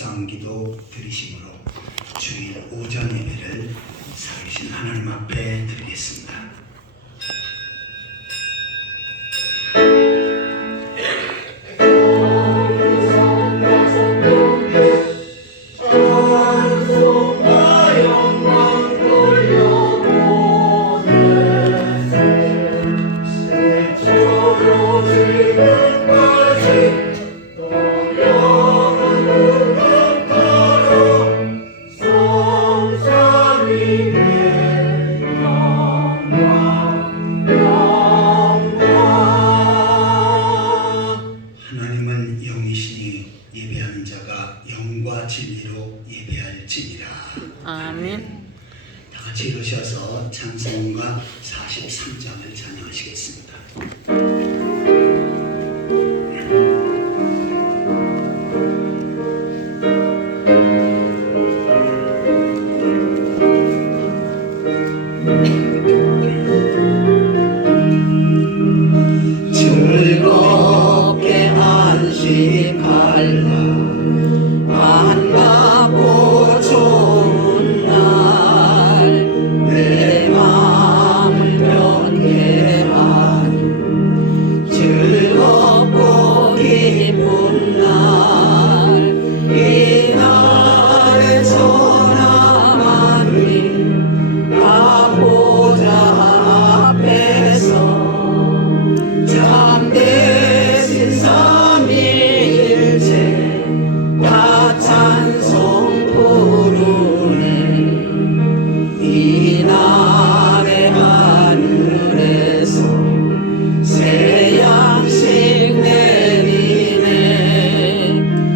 묵상기도 드리심으로 주일 오전 예배를 살아계신 하나님 앞에 드리겠습니다. 하나님은 영이시니 예배하는 자가 영과 진리로 예배할지니라. 아멘. 다 같이 일으셔서 찬송가 43장을 찬양하시겠습니다. 즐겁게 안식할라 반갑고 좋은 날 내 마음을 변개하니 즐겁고 기쁜 날 이 날의 천하만민 다 보좌 앞에서 참되신 삼위일체 다 찬송 부르네. 이 날의 하늘에서 새 양식 내리네.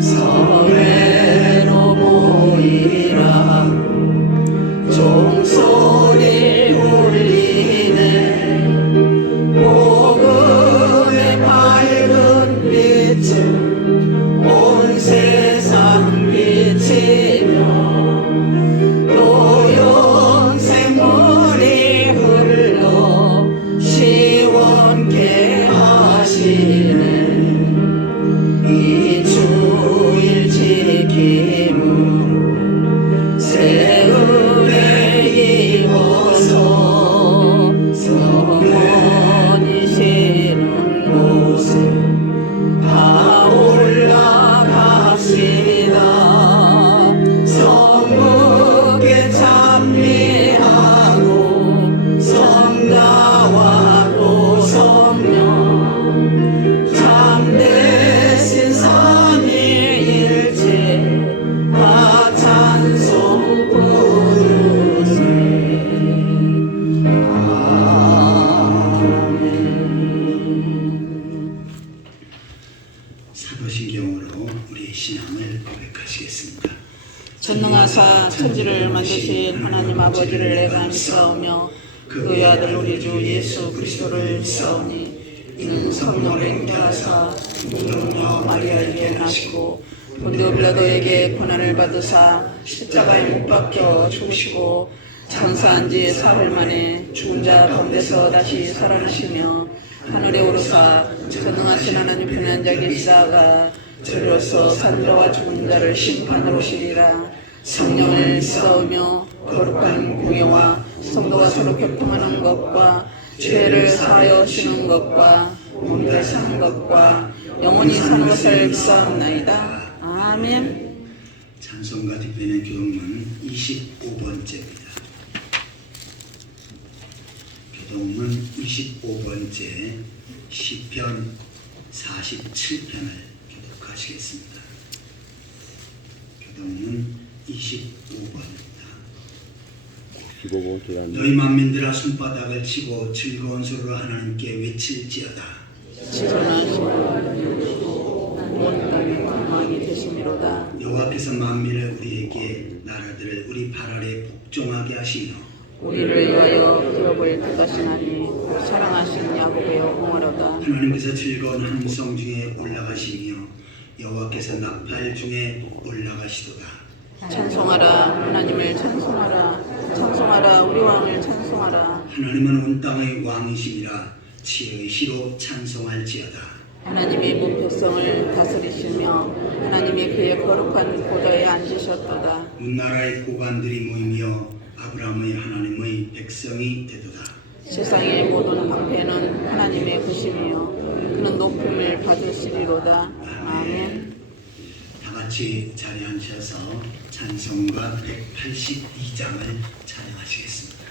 성회로 모이라고 종소리 울리네. 복음의 밝은 빛을 온 세상 비치며 또 영생물이 흘러 시원케 하시네. 이 주일 지킴으로 새 은혜 입어서 성원이시는 곳에 다 올라갑시다. 성국에 찬미하고 성자와 또 성령 참되신 삼위일체 다 찬송 부르세. 사도신경으로 우리의 신앙을 고백하시겠습니다. 전능하사 천지를 만드신 하나님 아버지를 내가 믿사오며 그의 아들 우리 주 예수 그리스도를 믿사오니 이는 성령을 인도하사 동정녀 마리아에게 나시고 본디오 빌라도에게 고난을 받으사 십자가에 못 박혀 죽으시고 장사한 지 사흘 만에 죽은 자 가운데서 다시 살아나시며 하늘에 오르사 전능하신 하나님 편한 자 계시다가 저리로서 산자와 죽은 자를 심판하러 오시리라. 성령을 믿사오며 거룩한 구유와 성도가 서로 교통하는 것과 죄를 사하여 주는 것과 몸을 사는 것과 영원히 사는 것을 믿사옵나이다. 아멘. 찬송가 뒷편의 교동문 25번째입니다. 교동문 25번째 시편 47편을 교독하시겠습니다. 교동문 25번입니다. 너희 만민들아 손바닥을 치고 즐거운 소리로 하나님께 외칠지어다. 지존하시고 온 땅에 영광이 되시미로다. 여호와께서 만민을 우리에게 나라들을 우리 발 아래 복종하게 하시며 우리를 위하여 기업을 택하시나니 사랑하신 야곱의 영광으로다. 하나님께서 즐거운 함성 중에 올라가시며 여호와께서 나팔 중에 올라가시도다. 찬송하라 하나님을 찬송하라. 찬송하라 우리 왕을 찬송하라. 하나님은 온 땅의 왕이시니라. 지혜의 시로 찬송할지어다. 하나님의 문백성을 다스리시며 하나님의 그의 거룩한 보좌에 앉으셨도다. 문나라의 고관들이 모이며 아브라함의 하나님의 백성이 되도다. 세상의 모든 방패는 하나님의 것이며 그는 높임을 받으시리로다. 아멘. 다 같이 자리에 앉으셔서 찬송가 182장을 찬양하시겠습니다.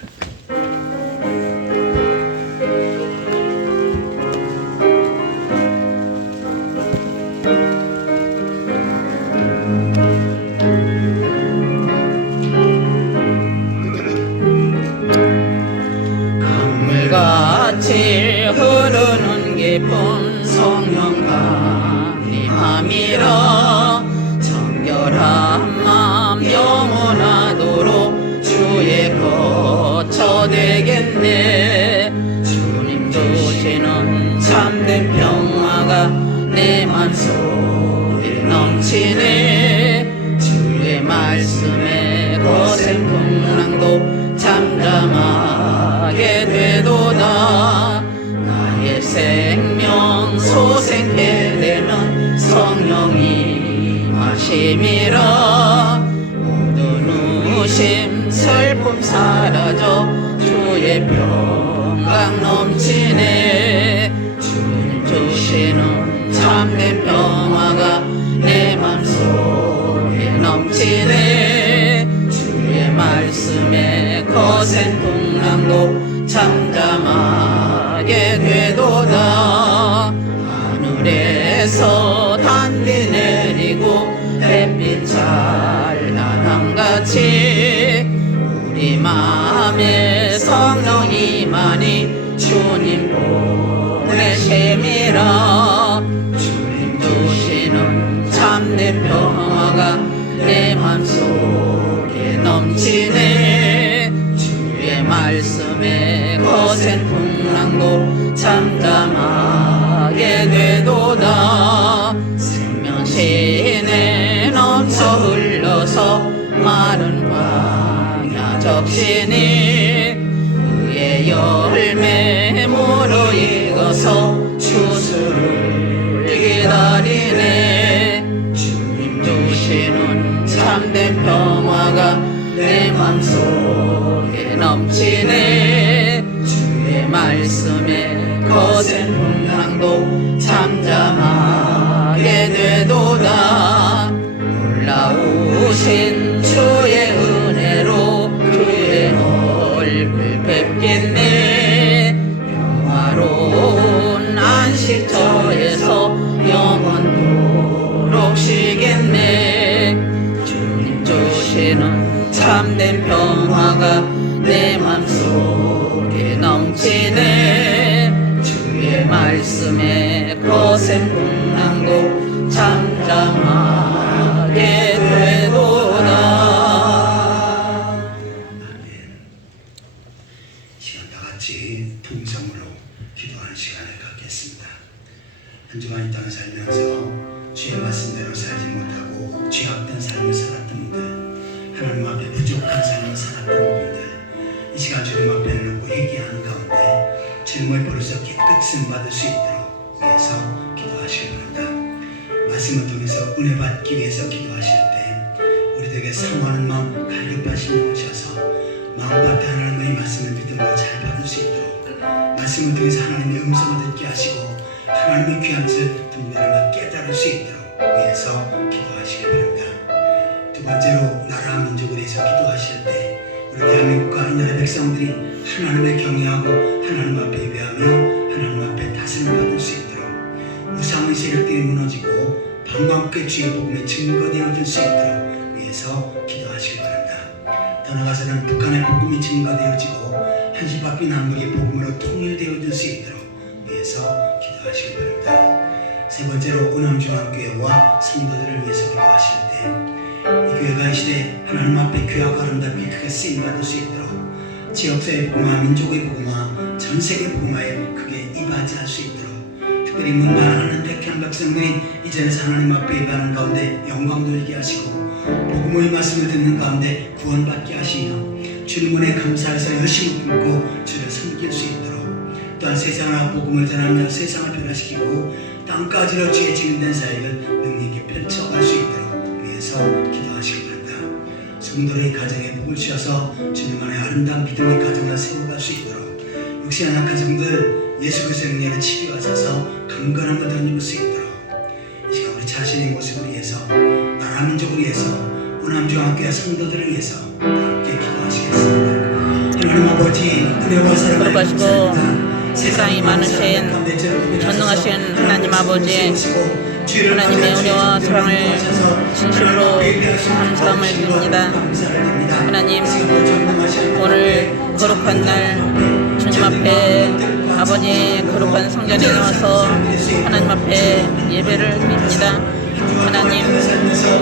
강물같이 흐르는 깊은 성령강이 맘이라 정결한 맘 영원하도록 주의 거처 되겠네. 주님 주시는 참된 평화가 내 맘속에 넘치네. 주의 말씀에 거센 풍랑도 잠잠하게 되도다. 나의 생명 소생케 되면 성령이 마심이라. 모든 의심 슬픔 사라져 주의 평강 넘치네. 주님 주시는 참된 평화가 내 맘속에 넘치네. 주의 말씀에 거센 풍랑도 잠잠하게 되도다. 하늘에서 단비 내리고 햇빛 찬란함같이 우리 마음에 성령이 많이 주님 보내심이라. 주님 주시는 참된 평화가 내 맘속에 넘치네. 주의 말씀에 거센 풍랑도 잠잠하게 되도다. 생명신에 넘쳐 흘러서 마른 광야 적시니 그의 열매 무르익어서 추수를 기다리네. 주님 주시는 참된 평화가 내 맘속에 넘치네. 주의 말씀에 거센 풍랑도 잠잠하게 되도다. 놀라우신 주의 은혜로 주의 얼굴 뵙겠네. 평화로운 안식처에서 영원토록 쉬겠네. 주님 주시는 참된 평화가 내 맘속에 넘치네. 주의 말씀에 거센 풍랑도 잠잠하게 되도다. 아멘. 시간 다 같이 통성으로 기도하는 시간을 갖겠습니다. 한 주간 이 땅을 살면서 주의 말씀대로 살지 못하고 죄악된 삶을 살았던 분들, 하나님 앞에 부족한 삶을 살았던 분들, 이 시간 주님 앞에 놓고 회개하는 가운데 주님의 버릇을 깨끗이 받을 수 있도록 위해서 기도하시기 바랍니다. 말씀을 통해서 은혜 받기 위해서 기도하실 때 우리들에게 사모하는 마음, 갈급하신 영을 주셔서 마음밭에 하나님의 말씀을 믿음으로 잘 받을 수 있도록 말씀을 통해서 하나님의 음성을 듣게 하시고 하나님의 귀한 뜻을 분별하며 깨달을 수 있도록 위해서 기도하시기 바랍니다. 두 번째로 나라와 민족에 대해서 기도하실 때 우리 대한민국과 이 나라의 백성들이 하나님을 경외하고 하나님 앞에 예배하며 하나님 앞에 다스림을 받을 수 있도록 우상의 세력들이 무너지고 방광께 주의 복음이 증거되어질 수 있도록 위해서 기도하시기 바랍니다. 더 나아가서는 북한의 복음이 증거되어지고 한시바퀴 남북의 복음으로 통일되어질 수 있도록 위해서 기도하시기 바랍니다. 세 번째로 은암중앙교회와 성도들을 위해서 기도하실 때 이 교회가 이 시대 하나님 앞에 귀하고 아름답게 크게 쓰임받을 수 있도록 지역사회 복음화, 민족의 복음화, 전세계 복음화에 크게 이바지할 수 있도록 특별히 문만하는 택한 백성들이 이전에서 하나님 앞에 예배하는 가운데 영광 돌리게 하시고 복음의 말씀을 듣는 가운데 구원받게 하시며 주님의 감사해서 열심히 굶고 주를 섬길 수 있도록 또한 세상을 복음을 전하며 세상을 변화시키고 땅까지로 주의 증인된 사역을 능히 있게 펼쳐갈 수 있도록 위해서 기도하시기 바랍니다. 성도의 가정에 복을 주셔서 주님 안에 아름다운 믿음의 가정을 세워갈 수 있도록 육신의 약한 성들 예수 그리스도의 능력을 치유하셔서 강건함을 덧입을 수 있도록 이 시간 우리 자신의 모습을 위해서 나라 민족을 위해서 우남중학교의 성도들을 위해서 함께 기도하시겠습니다. 하나님 아버지 은혜와 사랑을 감사합니다. 세상이 많으신 전능하신 하나님 아버지 하나님의 은혜와 사랑을 진심으로 감사함을 드립니다. 하나님 오늘 거룩한 날 주님 앞에 아버지의 거룩한 성전에 나와서 하나님 앞에 예배를 드립니다. 하나님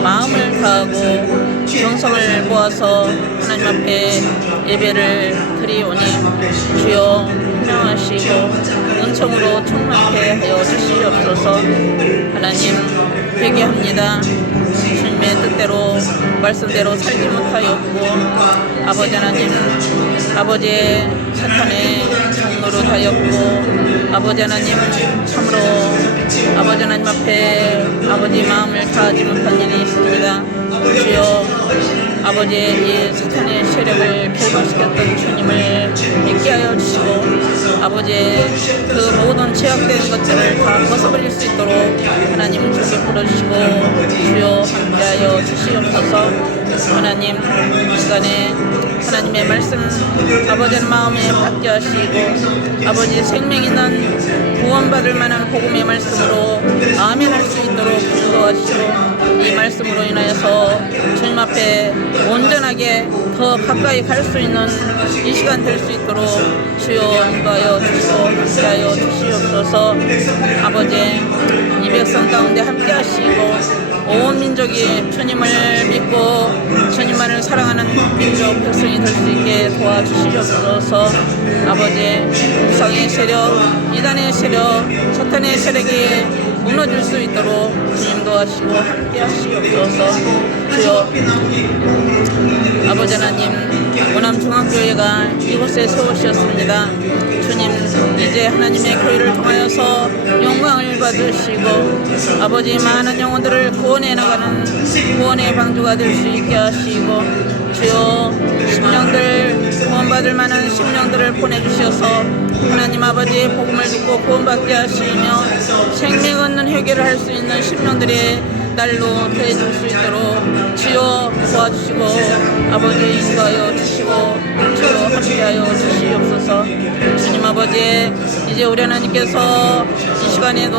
마음을 다하고 정성을 모아서 하나님 앞에 예배를 드리오니 주여 분명하시고 은총으로 충만케 하여 주시옵소서. 하나님 회개합니다. 주님의 뜻대로 말씀대로 살지 못하였고 아버지 하나님 아버지의 사탄의 종로로 다였고 아버지 하나님 참으로 아버지 하나님 앞에 아버지 마음을 다하지 못한 일이 있습니다. 주여 아버지의 이 사탄의 세력을 결박시켰던 주님을 믿게 하여 주시고 아버지의 그 모든 제약된 것들을 다 벗어버릴 수 있도록 하나님 주께 불러주시고 주여 함께하여 주시옵소서. 하나님 이 시간에 하나님의 말씀 아버지의 마음에 받게 하시고 아버지 생명 있는 구원받을 만한 복음의 말씀으로 아멘할 수 있도록 인도하시고 이 말씀으로 인하여서 주님 앞에 온전하게 더 가까이 갈 수 있는 이 시간 될 수 있도록 주여 인도하여 주시고 함께하여 주시옵소서. 아버지 이 백성 가운데 함께 하시고 온 민족이 주님을 믿고 주님만을 사랑하는 민족 백성이 될 수 있게 도와주시옵소서. 아버지 우상의 세력, 이단의 세력, 사탄의 세력이 무너질 수 있도록 주님 도와주시고 함께 하시옵소서. 주여 아버지 하나님 원암중앙교회가 이곳에 세우셨습니다. 주님 이제 하나님의 교회를 통하여서 영광을 받으시고 아버지 많은 영혼들을 구원해 나가는 구원의 방주가 될 수 있게 하시고 주여 심령들 구원받을 만한 심령들을 보내주셔서 하나님 아버지의 복음을 듣고 구원받게 하시며 생명 얻는 회개를 할 수 있는 심령들의 날로 되어줄 수 있도록 주여 도와주시고 아버지 인도하여 주시고 주여 함께하여 주시옵소서. 주님 아버지 이제 우리 하나님께서 이 시간에도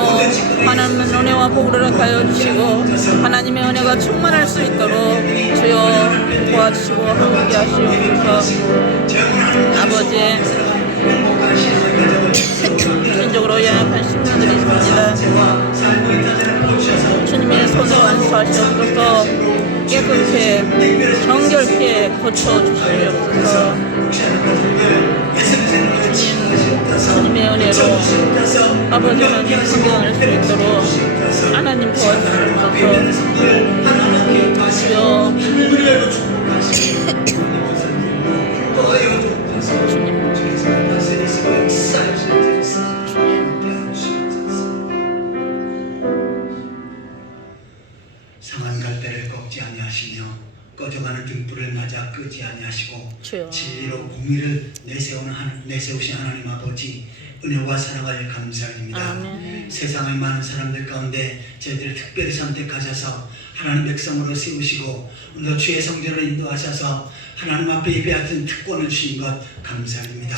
하나님 은혜와 복을 허락하여 주시고 하나님의 은혜가 충만할 수 있도록 주여 도와주시고 함께하시옵소서. 아버지 개인적으로 연약한 심령들이 있습니다. 주님의 손으로 안수하시옵소서. 깨끗게 정결케 고쳐주시옵소서. 주님의 은혜로 아버지 하나님 성경할 수 있도록 하나님 도와주시옵소서. 주여 상한 갈대를 꺾지 아니하시며 꺼져가는 등불을 맞아 끄지 아니하시고 주여. 진리로 공의를 내세우신 하나님 아버지 은혜와 사랑을 감사드립니다. 아멘. 세상의 많은 사람들 가운데 저희들을 특별히 선택하셔서 하나님 백성으로 세우시고 오늘 주의 성전을 인도하셔서 하나님 앞에 예배하신 특권을 주신 것 감사드립니다.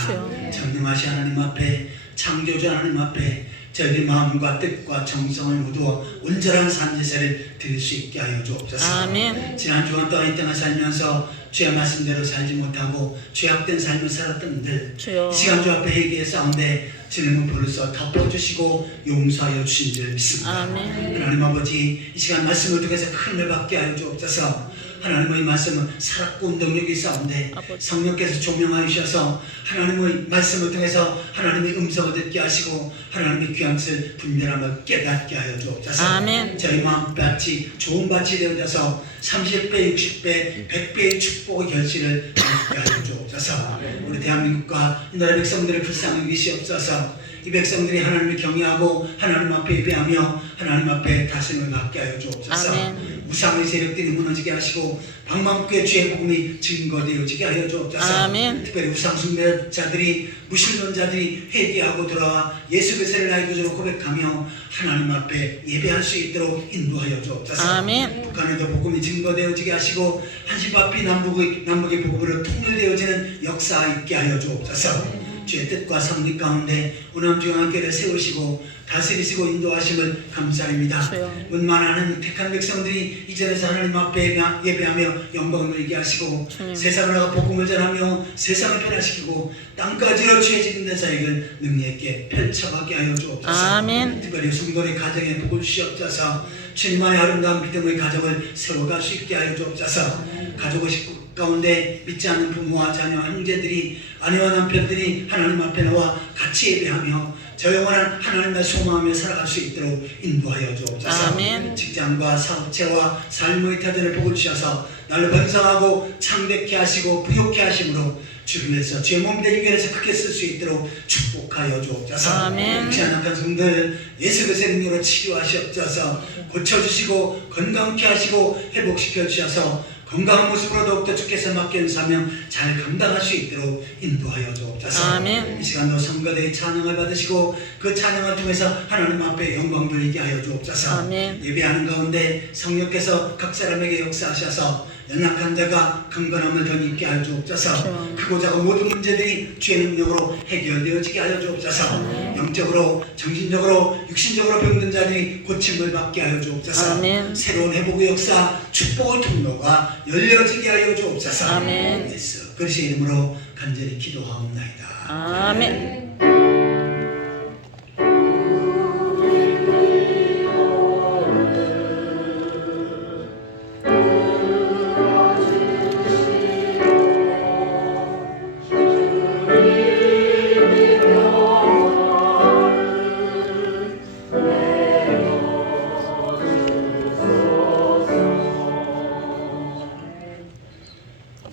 전능하신 하나님 앞에 창조주 하나님 앞에 저희들의 마음과 뜻과 정성을 모두 온전한 삶제사를 드릴 수 있게 하여 주옵소서. 아멘. 지난 주간 동안 이 땅을 살면서 주의 말씀대로 살지 못하고 죄악된 삶을 살았던 들 주여. 이 시간 주 앞에 회개의 싸움에 주님은 벌써 덮어주시고 용서하여 주신 줄 믿습니다. 아멘. 하나님 아버지 이 시간 말씀을 통해서 큰 을 받게 하여 주옵소서. 하나님의 말씀은 살았고 운동력이 있사온데 성령께서 조명하여 주셔서 하나님의 말씀을 통해서 하나님의 음성을 듣게 하시고 하나님의 귀한 뜻을 분별함을 깨닫게 하여 주옵소서. 아멘. 저희 마음밭이 좋은 밭이 되어져서 30배, 60배, 100배의 축복의 결실을 받게 하여 주옵소서. 우리 대한민국과 이 나라 백성들을 불쌍히 여기시옵소서. 주옵소서. 이 백성들이 하나님을 경외하고 하나님 앞에 예배하며 하나님 앞에 다스림을 받게 하여 주옵소서. 아멘. 우상의 세력들이 무너지게 하시고 방망구의 죄의 복음이 증거되어지게 하여 주옵소서. 아멘. 특별히 우상 숭배자들이 무신론자들이 회개하고 돌아와 예수 그리스도를 나의 구주로 고백하며 하나님 앞에 예배할 수 있도록 인도하여 주옵소서. 아멘. 북한에도 복음이 증거되어지게 하시고 한시바피 남북의 복음으로 통일되어지는 역사 있게 하여 주옵소서. 주의 뜻과 섭리 가운데 우남중앙교회를 세우시고 다스리시고 인도하심을 감사합니다. 문만하는 택한 백성들이 이전에서 하나님 앞에 예배하며 영광을 누리게 하시고 세상을 나가 복음을 전하며 세상을 변화시키고 땅까지로 주의 직분된 사역을 능력 있게 펼쳐가게 하여 주옵소서. 아멘. 특별히 성도의 가정에 복을 주시옵소서. 주님만의 아름다운 믿음의 가정을 세워갈 수 있게 하여 주옵소서. 가족의 식구 가운데 믿지 않는 부모와 자녀와 형제들이 아내와 남편들이 하나님 앞에 나와 같이 예배하며 저 영원한 하나님을 소망하며 살아갈 수 있도록 인도하여 주옵소서. 아멘. 직장과 사업체와 삶의 터전에 복을 주셔서 나를 번성하고 창백케 하시고 부욕케 하심으로 주를 위해서 주의 몸 되기 위해서 크게 쓸 수 있도록 축복하여 주옵소서. 아멘. 혹시 약한 성들 예수 그리스도의 능력으로 치료하시옵소서. 고쳐주시고 건강케 하시고 회복시켜 주셔서 건강한 모습으로 더욱더 주께서 맡겨준 사명 잘 감당할 수 있도록 인도하여 주옵소서. 아멘. 이 시간도 성가대의 찬양을 받으시고 그 찬양을 통해서 하나님 앞에 영광 돌리게 하여 주옵소서. 아멘. 예배하는 가운데 성령께서 각 사람에게 역사하셔서 연약한 자가 강건함을 더 있게 하여 주옵소서. 크고 작은 모든 문제들이 주의 능력으로 해결되어지게 하여 주옵소서. 영적으로 정신적으로 육신적으로 병든 자들이 고침을 받게 하여 주옵소서. 아멘. 새로운 회복의 역사 축복의 통로가 열려지게 하여 주옵소서. 아멘. 예수 그리스도의 이름으로 간절히 기도하옵나이다. 아멘.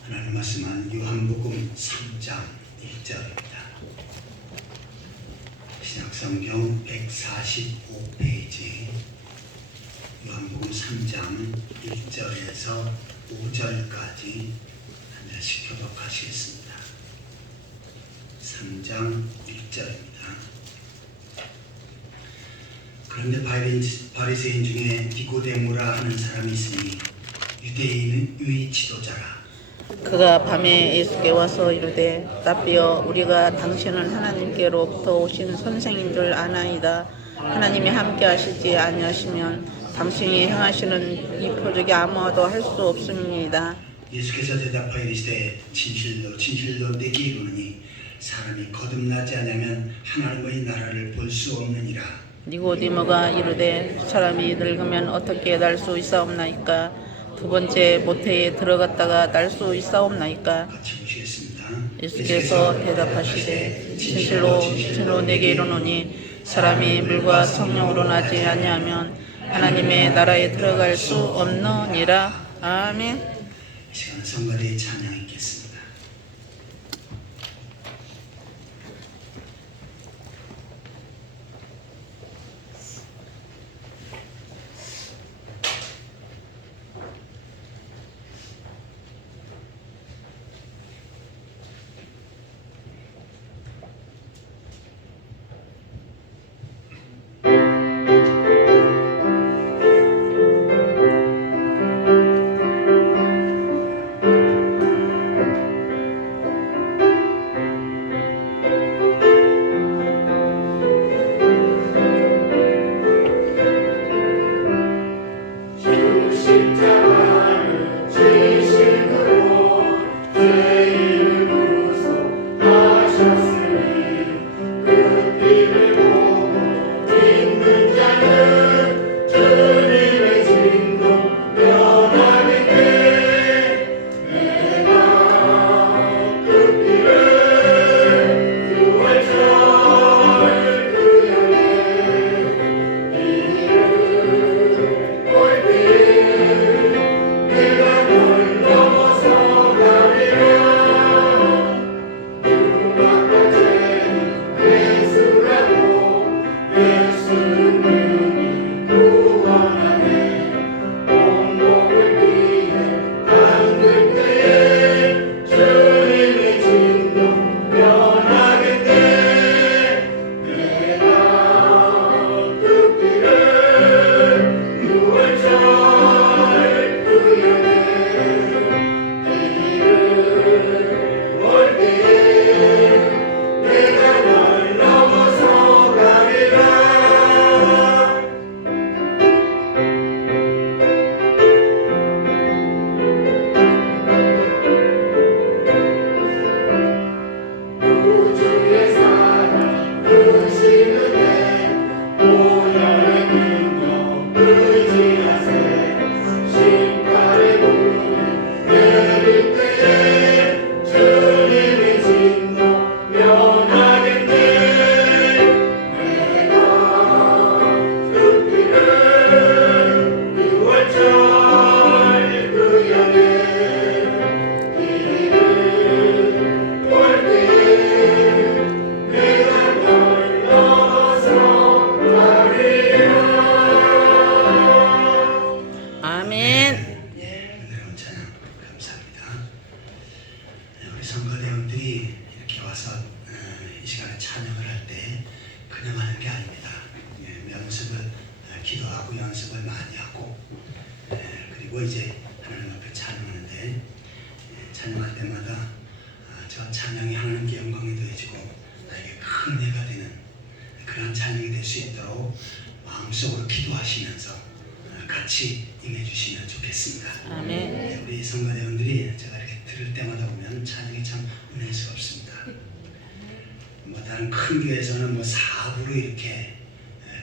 하나님 말씀은 요한복음 3장 1절입니다. 신약성경 145페이지 요한복음 3장 1절에서 5절까지 하나씩 교독하시겠습니다. 3장 1절입니다. 그런데 바리새인 중에 니고데모라 하는 사람이 있으니 유대인의 지도자라. 그가 밤에 예수께 와서 이르되 라삐여 우리가 당신은 하나님께로부터 오신 선생인 줄 아나이다. 하나님이 함께 하시지 아니하시면 당신이 행하시는 이 표적이 아무와도 할 수 없음이니이다. 예수께서 대답하여 이르시되 진실로 내게 이르노니 사람이 거듭나지 않으면 하나님의 나라를 볼 수 없느니라. 니고디모가 이르되 사람이 늙으면 어떻게 날 수 있사옵나이까? 두 번째 모태에 들어갔다가 날 수 있사옵나이까? 같이 보시겠습니다. 예수께서 대답하시되 진실로 내게 이르노니 사람이 물과 성령으로 나지 아니하면 하나님의 나라에 들어갈 수 없느니라. 아멘. 이 시간 성가대의 찬양 있겠습니다. 찬양하는데 찬양할 때마다 저 찬양이 하나님께 영광이 되어지고 나에게 큰 은혜가 되는 그런 찬양이 될 수 있도록 마음속으로 기도하시면서 같이 임해주시면 좋겠습니다. 아멘. 우리 성가대원들이 제가 이렇게 들을 때마다 보면 찬양이 참 은혜스럽습니다. 뭐 다른 큰 교회에서는 뭐 사부로 이렇게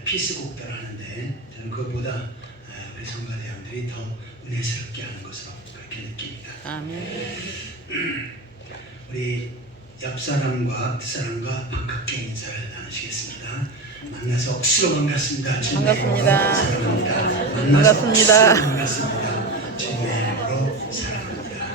피스곡들을 하는데 저는 그것보다 우리 성가대원들이 더 은혜스럽게 하는 것으로 그렇게 느낍니다. 아멘. 우리 옆 사람과 앞 사람과 반갑게 인사를 나누시겠습니다. 만나서 억수로 반갑습니다. 반갑습니다. 사랑합니다. 반갑습니다. 만나서 억수로 반갑습니다. 주님의 이름으로 사랑합니다.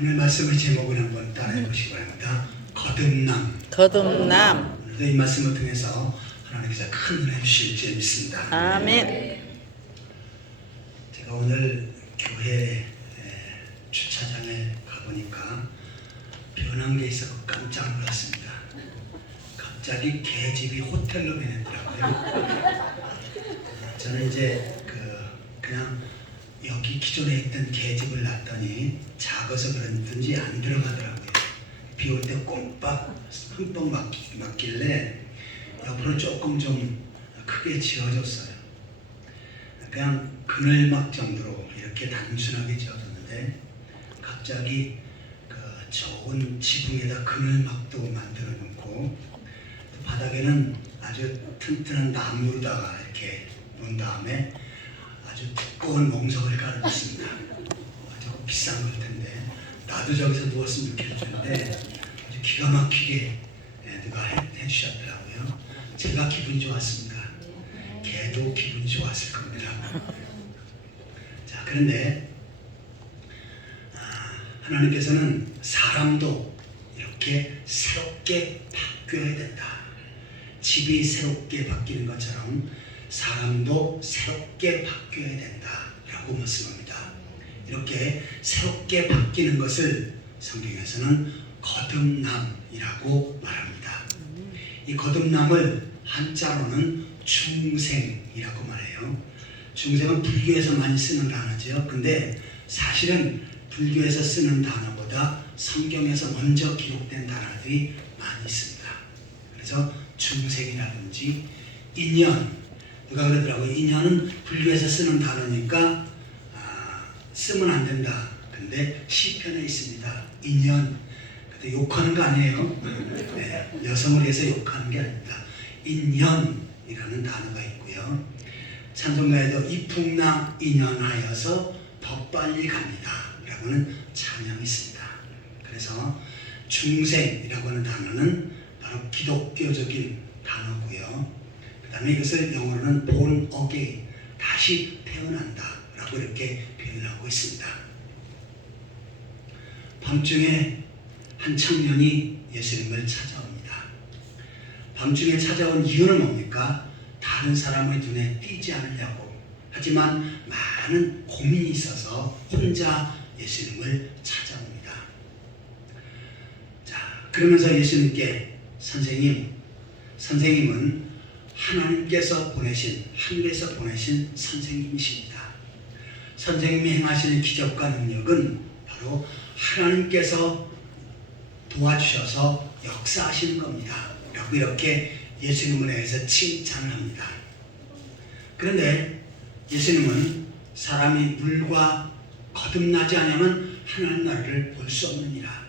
오늘 말씀의 제목을 한번 따라해 보시기 바랍니다. 거듭남. 거듭남. 오늘도 이 말씀을 통해서 하나님께서 큰 은혜 주실지 믿습니다. 아멘. 제가 오늘 교회 주차장에 가보니까 변한 게 있어서 깜짝 놀랐습니다. 갑자기 개집이 호텔로 변했더라고요. 저는 이제 그냥 여기 기존에 있던 개집을 놨더니 작아서 그런지 안 들어가더라고요. 비 올 때 꼼빡 흠뻑 맞길래 옆으로 조금 좀 크게 지어줬어요. 그냥 그늘막 정도로 이렇게 단순하게 지어줬는데 갑자기 그 좋은 지붕에다 그늘막도 만들어 놓고 또 바닥에는 아주 튼튼한 나무로다가 이렇게 놓은 다음에 아주 두꺼운 몽석을 깔아줬습니다. 아주 비싼 걸 텐데 나도 저기서 누웠으면 좋겠는데 아주 기가 막히게 누가 해주셨더라고요. 제가 기분이 좋았습니다. 걔도 기분이 좋았을 겁니다. 자, 그런데 하나님께서는 사람도 이렇게 새롭게 바뀌어야 된다. 집이 새롭게 바뀌는 것처럼 사람도 새롭게 바뀌어야 된다라고 말씀합니다. 이렇게 새롭게 바뀌는 것을 성경에서는 거듭남이라고 말합니다. 이 거듭남을 한자로는 중생이라고 말해요. 중생은 불교에서 많이 쓰는 단어죠. 근데 사실은 불교에서 쓰는 단어보다 성경에서 먼저 기록된 단어들이 많이 있습니다. 그래서 중생이라든지 인연, 누가 그러더라고요. 인연은 불교에서 쓰는 단어니까 쓰면 안 된다. 근데 시편에 있습니다. 인연. 근데 욕하는 거 아니에요. 네, 여성을 위해서 욕하는 게 아닙니다. 인연이라는 단어가 있고요. 찬송가에도 이풍랑 인연하여서 더 빨리 갑니다 라고는 찬양이 있습니다. 그래서 중생이라고 하는 단어는 바로 기독교적인 단어고요. 그 다음에 이것을 영어로는 born again, 다시 태어난다 라고 이렇게 표현하고 있습니다. 밤중에 한 청년이 예수님을 찾아옵니다. 밤중에 찾아온 이유는 뭡니까? 다른 사람의 눈에 띄지 않으려고. 하지만 많은 고민이 있어서 혼자 예수님을 찾아옵니다. 자, 그러면서 예수님께 선생님은 하나님께서 보내신, 하늘에서 보내신 선생님이십니다. 선생님이 행하시는 기적과 능력은 바로 하나님께서 도와주셔서 역사하시는 겁니다. 라고 이렇게 예수님을 위해서 칭찬을 합니다. 그런데 예수님은 사람이 물과 거듭나지 않으면 하나님 나라를 볼 수 없느니라.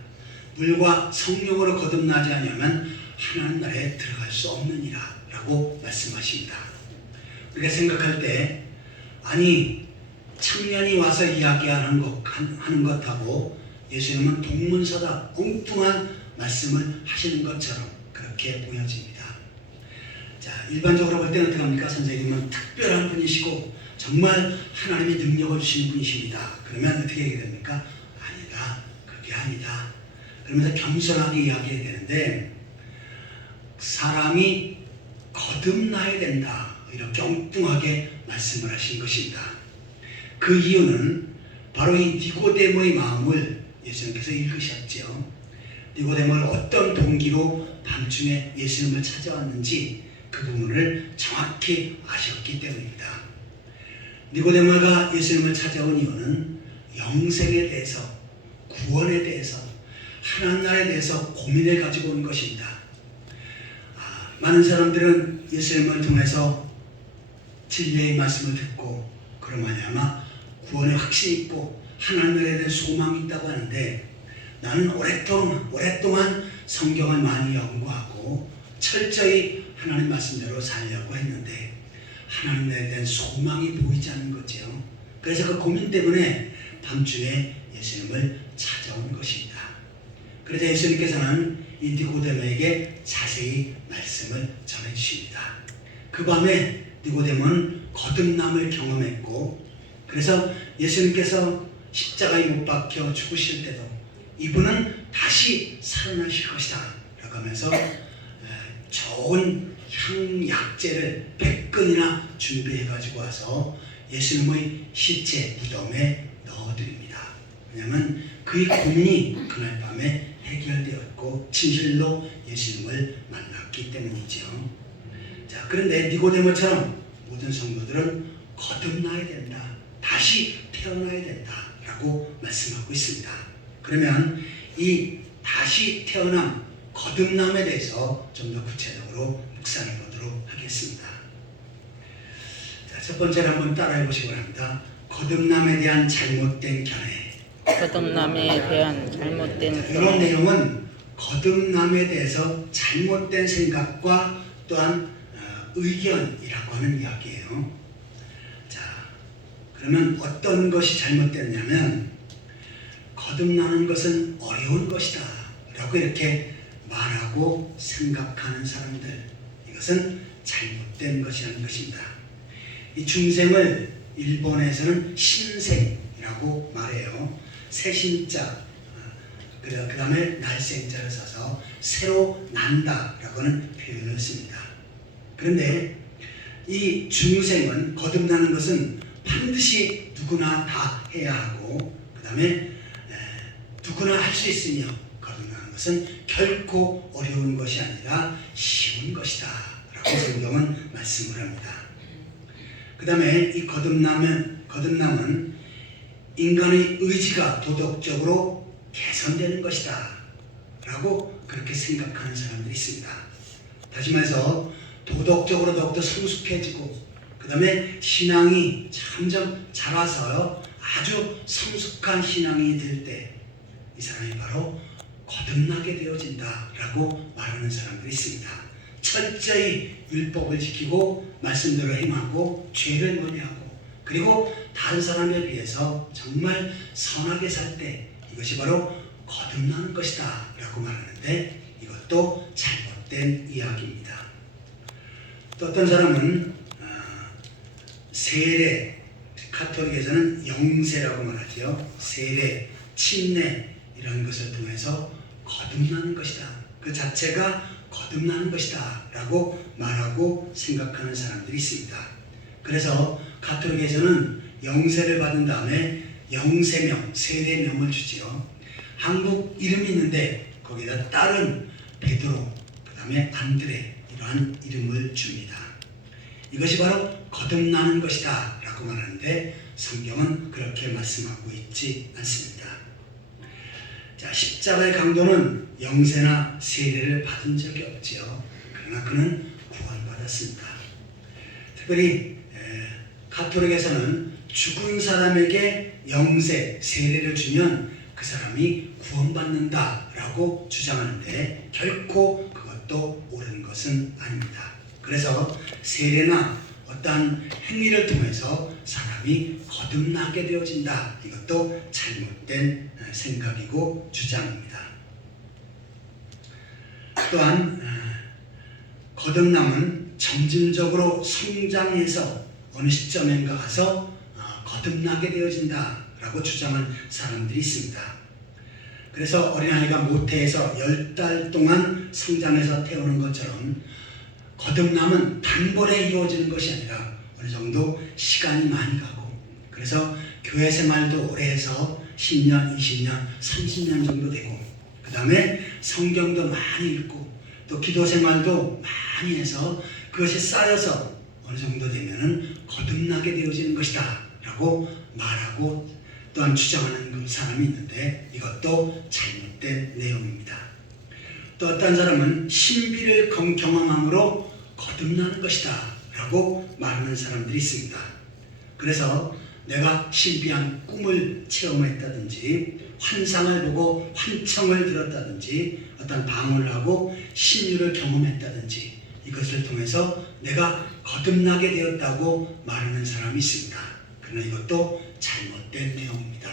물과 성령으로 거듭나지 않으면 하나님 나라에 들어갈 수 없느니라 라고 말씀하십니다. 우리가 생각할 때 아니 청년이 와서 이야기하는 것하고 예수님은 동문서답 엉뚱한 말씀을 하시는 것처럼 그렇게 보여집니다. 자, 일반적으로 볼 때는 어떻게 합니까? 선생님은 특별한 분이시고 정말 하나님의 능력을 주시는 분이십니다. 그러면 어떻게 얘기 됩니까? 아니다. 그게 아니다. 그러면서 겸손하게 이야기해야 되는데 사람이 거듭나야 된다. 이렇게 엉뚱하게 말씀을 하신 것입니다. 그 이유는 바로 이 니고데모의 마음을 예수님께서 읽으셨죠. 니고데모를 어떤 동기로 밤중에 예수님을 찾아왔는지 그 부분을 정확히 아셨기 때문입니다. 니고데모가 예수님을 찾아온 이유는 영생에 대해서, 구원에 대해서, 하나님 나라에 대해서 고민을 가지고 온 것입니다. 많은 사람들은 예수님을 통해서 진리의 말씀을 듣고 그로 말미암아 구원의 확신이 있고 하나님 나라에 대한 소망이 있다고 하는데, 나는 오랫동안 성경을 많이 연구하고 철저히 하나님 말씀대로 살려고 했는데 하나님 나라에 대한 소망이 보이지 않는 거죠. 그래서 그 고민 때문에 밤중에 예수님을 찾아온 것입니다. 그래서 예수님께서는 이 니고데모에게 자세히 말씀을 전해주십니다. 그 밤에 니고데모는 거듭남을 경험했고, 그래서 예수님께서 십자가에 못 박혀 죽으실 때도 이분은 다시 살아나실 것이다 라고 하면서 좋은 향약재를 100근이나 준비해 가지고 와서 예수님의 시체 무덤에 넣어드립니다. 왜냐하면 그의 고민이 그날 밤에 해결되었고 진실로 예수님을 만났기 때문이죠. 자, 그런데 니고데모처럼 모든 성도들은 거듭나야 된다, 다시 태어나야 된다 라고 말씀하고 있습니다. 그러면 이 다시 태어남, 거듭남에 대해서 좀 더 구체적으로 묵상해 보도록 하겠습니다. 자, 첫 번째로 한번 따라해 보시기 바랍니다. 거듭남에 대한 잘못된 견해. 거듭남에 대한 잘못된 이런 견해. 내용은 거듭남에 대해서 잘못된 생각과 또한 의견이라고 하는 이야기예요. 자, 그러면 어떤 것이 잘못됐냐면, 거듭나는 것은 어려운 것이다 라고 이렇게 말하고 생각하는 사람들, 이것은 잘못된 것이라는 것입니다. 이 중생을 일본에서는 신생이라고 말해요. 새신자, 그 다음에 날생자를 써서 새로 난다라고 하는 표현을 씁니다. 그런데 이 중생은, 거듭나는 것은 반드시 누구나 다 해야 하고, 그 다음에 누구나 할 수 있으며, 거듭나는 것은 결코 어려운 것이 아니라 쉬운 것이다 라고 성경은 말씀을 합니다. 그 다음에 이 거듭남은 인간의 의지가 도덕적으로 개선되는 것이다 라고 그렇게 생각하는 사람들이 있습니다. 다시 말해서 도덕적으로 더욱더 성숙해지고, 그 다음에 신앙이 점점 자라서 아주 성숙한 신앙이 될 때 이 사람이 바로 거듭나게 되어진다 라고 말하는 사람들이 있습니다. 철저히 율법을 지키고 말씀대로 행하고 죄를 멀리하고, 그리고 다른 사람에 비해서 정말 선하게 살 때 이것이 바로 거듭나는 것이다 라고 말하는데, 이것도 잘못된 이야기입니다. 또 어떤 사람은 세례, 가톨릭에서는 영세라고 말하죠. 세례, 침례 이런 것을 통해서 거듭나는 것이다, 그 자체가 거듭나는 것이다 라고 말하고 생각하는 사람들이 있습니다. 그래서 가톨릭에서는 영세를 받은 다음에 영세명, 세례명을 주지요. 한국 이름이 있는데 거기다 딸은 베드로, 그 다음에 안드레, 이러한 이름을 줍니다. 이것이 바로 거듭나는 것이다 라고 말하는데 성경은 그렇게 말씀하고 있지 않습니다. 자, 십자가의 강도는 영세나 세례를 받은 적이 없지요. 그러나 그는 구원받았습니다. 특별히 가톨릭에서는 죽은 사람에게 영세, 세례를 주면 그 사람이 구원받는다라고 주장하는데 결코 그것도 옳은 것은 아닙니다. 그래서 세례나 어떠한 행위를 통해서 사람이 거듭나게 되어진다, 이것도 잘못된 생각이고 주장입니다. 또한 거듭남은 점진적으로 성장해서 어느 시점인가 가서 거듭나게 되어진다라고 주장하는 사람들이 있습니다. 그래서 어린아이가 모태에서 10달 동안 성장해서 태우는 것처럼 거듭남은 단번에 이루어지는 것이 아니라 어느 정도 시간이 많이 가고, 그래서 교회 생활도 오래 해서 10년, 20년, 30년 정도 되고, 그 다음에 성경도 많이 읽고 또 기도 생활도 많이 해서 그것이 쌓여서 어느 정도 되면은 거듭나게 되어지는 것이다 라고 말하고 또한 주장하는 사람이 있는데 이것도 잘못된 내용입니다. 또 어떤 사람은 신비를 경험함으로 거듭나는 것이다 라고 말하는 사람들이 있습니다. 그래서 내가 신비한 꿈을 체험했다든지 환상을 보고 환청을 들었다든지 어떤 방언을 하고 신유를 경험했다든지 이것을 통해서 내가 거듭나게 되었다고 말하는 사람이 있습니다. 그러나 이것도 잘못된 내용입니다.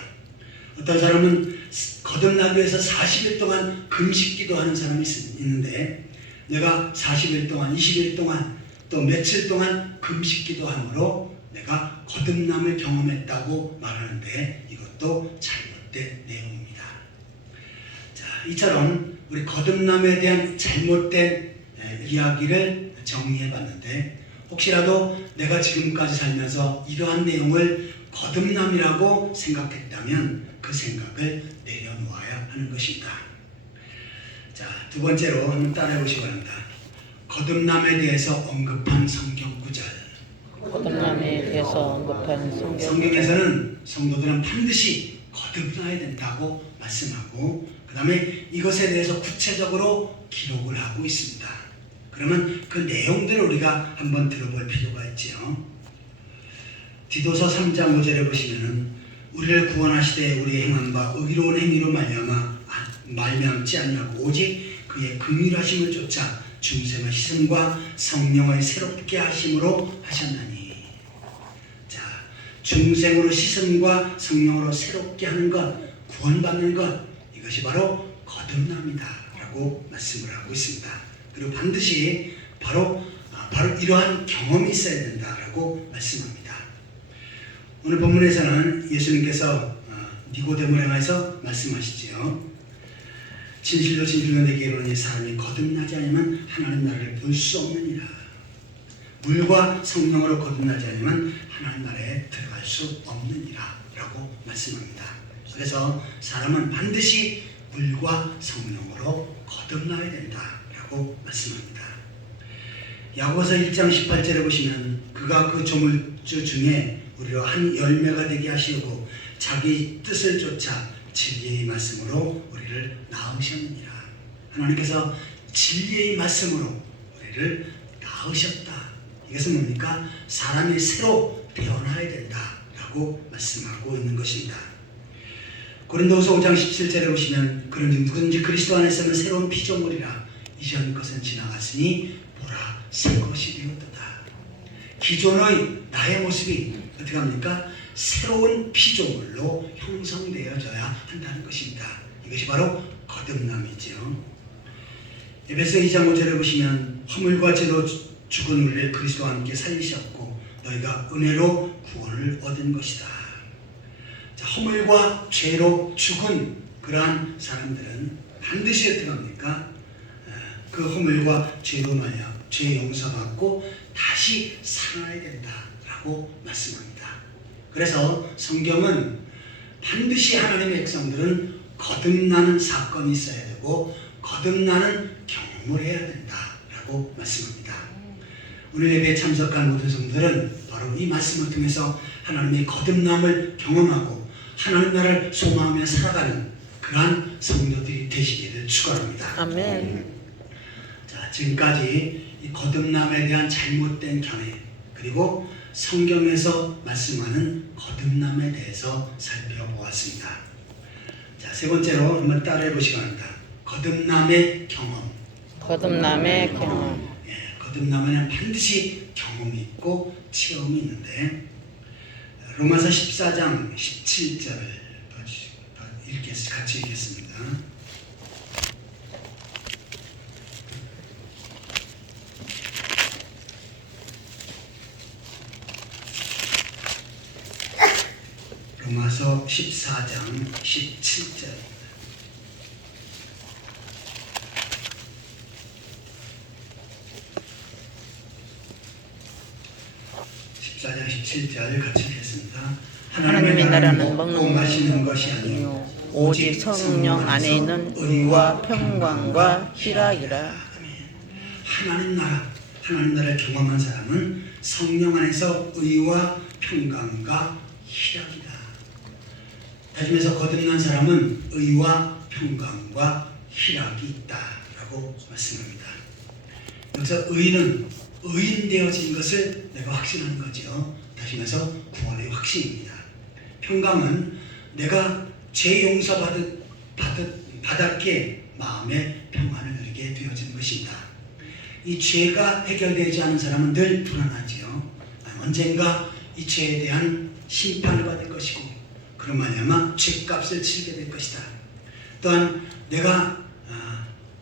어떤 사람은 거듭나기 위해서 40일 동안 금식기도 하는 사람이 있는데 내가 40일 동안 20일 동안 또 며칠 동안 금식기도 함으로 내가 거듭남을 경험했다고 말하는데 이것도 잘못된 내용입니다. 자, 이처럼 우리 거듭남에 대한 잘못된 이야기를 정리해 봤는데 혹시라도 내가 지금까지 살면서 이러한 내용을 거듭남이라고 생각했다면 그 생각을 내려놓아야 하는 것입니다. 자, 두 번째로 한번 따라해 보시기 바랍니다. 거듭남에 대해서 언급한 성경 구절. 거듭남에 대해서 언급한 성경에서는 성도들은 반드시 거듭나야 된다고 말씀하고 그 다음에 이것에 대해서 구체적으로 기록을 하고 있습니다. 그러면 그 내용들을 우리가 한번 들어볼 필요가 있지요. 디도서 3장 5절에 보시면은 우리를 구원하시되 우리의 행한 바 의로운 행위로 말미암지 아니하고 오직 그의 긍휼하심을 쫓아 중생의 희생과 성령의 새롭게 하심으로 하셨나니. 자, 중생으로 희생과 성령으로 새롭게 하는 것, 구원받는 것, 이것이 바로 거듭남이다 라고 말씀을 하고 있습니다. 그리고 반드시 바로 이러한 경험이 있어야 된다라고 말씀합니다. 오늘 본문에서는 예수님께서 니고데모를 향해서 말씀하시지요. 진실로 진실로 내게 이르노니 사람이 거듭나지 않으면 하나님 나라를 볼 수 없느니라. 물과 성령으로 거듭나지 않으면 하나님 나라에 들어갈 수 없느니라 라고 말씀합니다. 그래서 사람은 반드시 물과 성령으로 거듭나야 된다 라고 말씀합니다. 야고보서 1장 18절에 보시면 그가 그 조물주 중에 우리로 한 열매가 되게 하시고 자기 뜻을 쫓아 진리의 말씀으로 우리를 낳으셨느니라. 하나님께서 진리의 말씀으로 우리를 낳으셨다. 이것은 뭡니까? 사람이 새로 태어나야 된다라고 말씀하고 있는 것입니다. 고린도후서 5장 17절에 보시면 그런즉 누구든지 그리스도 안에서는 새로운 피조물이라 이전 것은 지나갔으니 보라 새 것이 되었도다. 기존의 나의 모습이 어떻게 합니까? 새로운 피조물로 형성되어져야 한다는 것입니다. 이것이 바로 거듭남이죠. 에베소 2장 5절에 보시면 허물과 죄로 죽은 우리를 그리스도와 함께 살리셨고 너희가 은혜로 구원을 얻은 것이다. 자, 허물과 죄로 죽은 그러한 사람들은 반드시 어떻게 합니까? 그 허물과 죄로 말이야 죄 용서받고 다시 살아야 된다라고 말씀합니다. 그래서 성경은 반드시 하나님의 백성들은 거듭나는 사건이 있어야 되고 거듭나는 경험을 해야 된다라고 말씀합니다. 오늘 예배에 참석한 모든 성도들은 바로 이 말씀을 통해서 하나님의 거듭남을 경험하고 하나님 나라를 소망하며 살아가는 그러한 성도들이 되시기를 축원합니다. 아멘. 자, 지금까지 이 거듭남에 대한 잘못된 견해 그리고 성경에서 말씀하는 거듭남에 대해서 살펴보았습니다. 자, 세 번째로 한번 따라해 보시기 바랍니다. 거듭남의 경험. 거듭남의 경험. 거듭남에는 반드시 경험이 있고 체험이 있는데 로마서 14장 17절 같이 읽겠습니다. 로마서 14장 17절 14장 17절 같이 읽겠습니다. 하나님의 나라는 먹고 마시는 것이 아니요 오직 성령 안에 있는 의와 평강과 희락이라. 하나님 나라를 경험한 사람은 성령 안에서 의와 평강과 희락이다. 다시 말해서 거듭난 사람은 의와 평강과 희락이 있다라고 말씀합니다. 여기서 의는 의인 되어진 것을 내가 확신하는 거죠. 다시 말해서 구원의 확신입니다. 평강은 내가 죄 용서받았기에 마음의 평안을 누리게 되어진 것입니다. 이 죄가 해결되지 않은 사람은 늘 불안하지요. 언젠가 이 죄에 대한 심판을 받을 것이고 그런 말미암아 죄값을 치르게 될 것이다. 또한 내가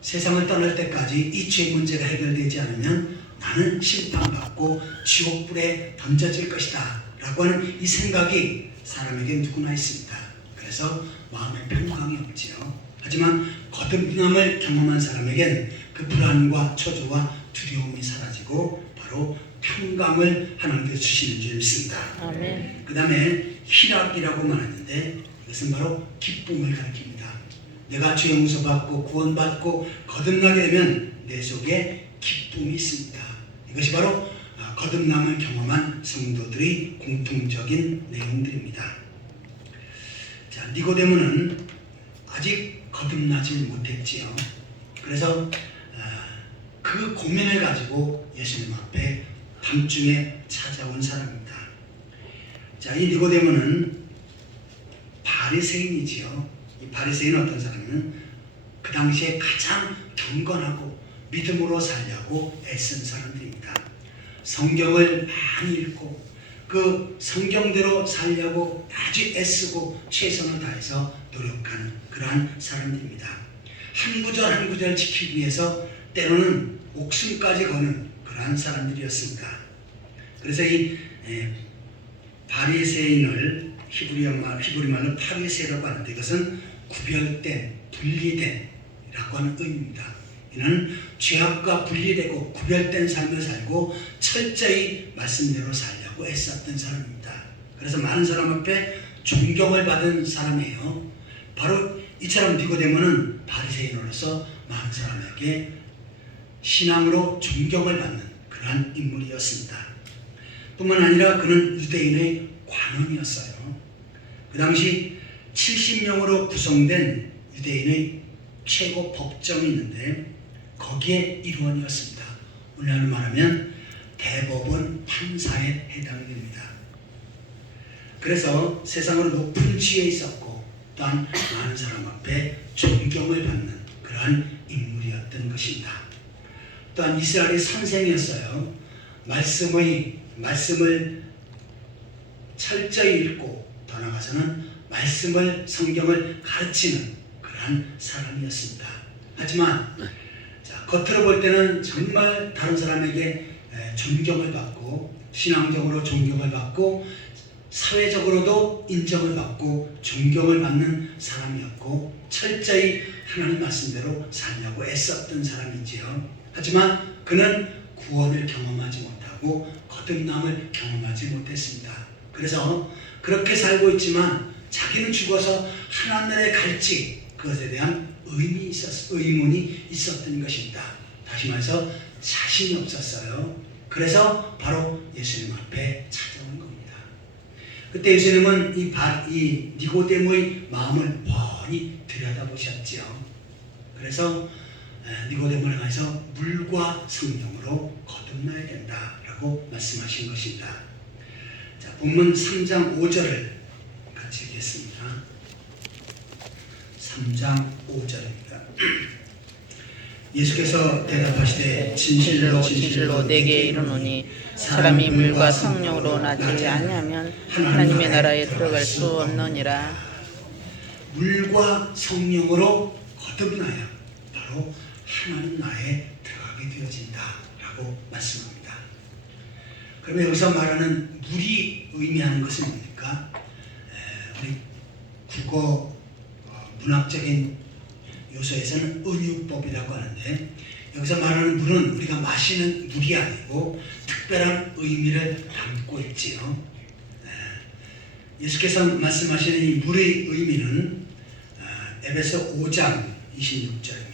세상을 떠날 때까지 이 죄 문제가 해결되지 않으면 나는 심판받고 지옥불에 던져질 것이다 라고 하는 이 생각이 사람에게 누구나 있습니다. 그래서 마음에 평강이 없지요. 하지만 거듭남을 경험한 사람에겐 그 불안과 초조와 두려움이 사라지고 바로 평강을 하나님께서 주시는 줄 믿습니다. 아멘. 그 다음에 희락이라고 말하는데 이것은 바로 기쁨을 가리킵니다. 내가 죄 용서받고 구원받고 거듭나게 되면 내 속에 기쁨이 있습니다. 이것이 바로 거듭남을 경험한 성도들의 공통적인 내용들입니다. 자, 니고데모는 아직 거듭나지 못했지요. 그래서 그 고민을 가지고 예수님 앞에 밤중에 찾아온 사람입니다. 자, 이 니고데모는 바리새인이지요. 이 바리새인은 어떤 사람이면 그 당시에 가장 경건하고 믿음으로 살려고 애쓴 사람들입니다. 성경을 많이 읽고 그 성경대로 살려고 아주 애쓰고 최선을 다해서 노력하는 그러한 사람들입니다. 한 구절 한 구절 지키기 위해서 때로는 목숨까지 거는 그러한 사람들이었습니다. 그래서 이 바리새인을 히브리 말로 파리새라고 하는데 이것은 구별된, 분리된이라고 하는 의미입니다. 이는 죄악과 분리되고 구별된 삶을 살고 철저히 말씀대로 살려고 애썼던 사람입니다. 그래서 많은 사람 앞에 존경을 받은 사람이에요. 바로 이처럼 니고데모는 바리새인으로서 많은 사람에게 신앙으로 존경을 받는 그러한 인물이었습니다. 뿐만 아니라 그는 유대인의 관원이었어요. 그 당시 70명으로 구성된 유대인의 최고 법정이 있는데 거기에 일원이었습니다. 오늘날로 말하면 대법원 판사에 해당됩니다. 그래서 세상으로 높은 지위에 있었고 또한 많은 사람 앞에 존경을 받는 그러한 인물이었던 것입니다. 또한 이스라엘의 선생이었어요. 말씀을 철저히 읽고 더 나아가서는 성경을 가르치는 그러한 사람이었습니다. 하지만 겉으로 볼 때는 정말 다른 사람에게 존경을 받고 신앙적으로 존경을 받고 사회적으로도 인정을 받고 존경을 받는 사람이었고 철저히 하나님 말씀대로 살려고 애썼던 사람이지요. 하지만 그는 구원을 경험하지 못하고 거듭남을 경험하지 못했습니다. 그래서 그렇게 살고 있지만 자기는 죽어서 하나님에 갈지 그것에 대한 의문이 있었던 것입니다. 다시 말해서 자신이 없었어요. 그래서 바로 예수님 앞에 찾아온 겁니다. 그때 예수님은 이 니고데모의 마음을 뻔히 들여다보셨지요. 그래서 니고데모를 가서 물과 성령으로 거듭나야 된다라고 말씀하신 것입니다. 자, 본문 3장 5절을 같이 읽겠습니다. 3장 5절입니다. 예수께서 대답하시되 진실로 진실로 내게 이르노니 사람이 물과 성령으로 나지 아니하면 하나님의 나라에 들어갈 수 없느니라. 물과 성령으로 거듭나야 바로 하나님 나라에 들어가게 되어진다라고 말씀합니다. 그러면 여기서 말하는 물이 의미하는 것은 뭡니까? 우리 국어 문학적인 요소에서는 은유법이라고 하는데 여기서 말하는 물은 우리가 마시는 물이 아니고 특별한 의미를 담고 있지요. 예수께서 말씀하시는 이 물의 의미는 에베소 5장 26절입니다.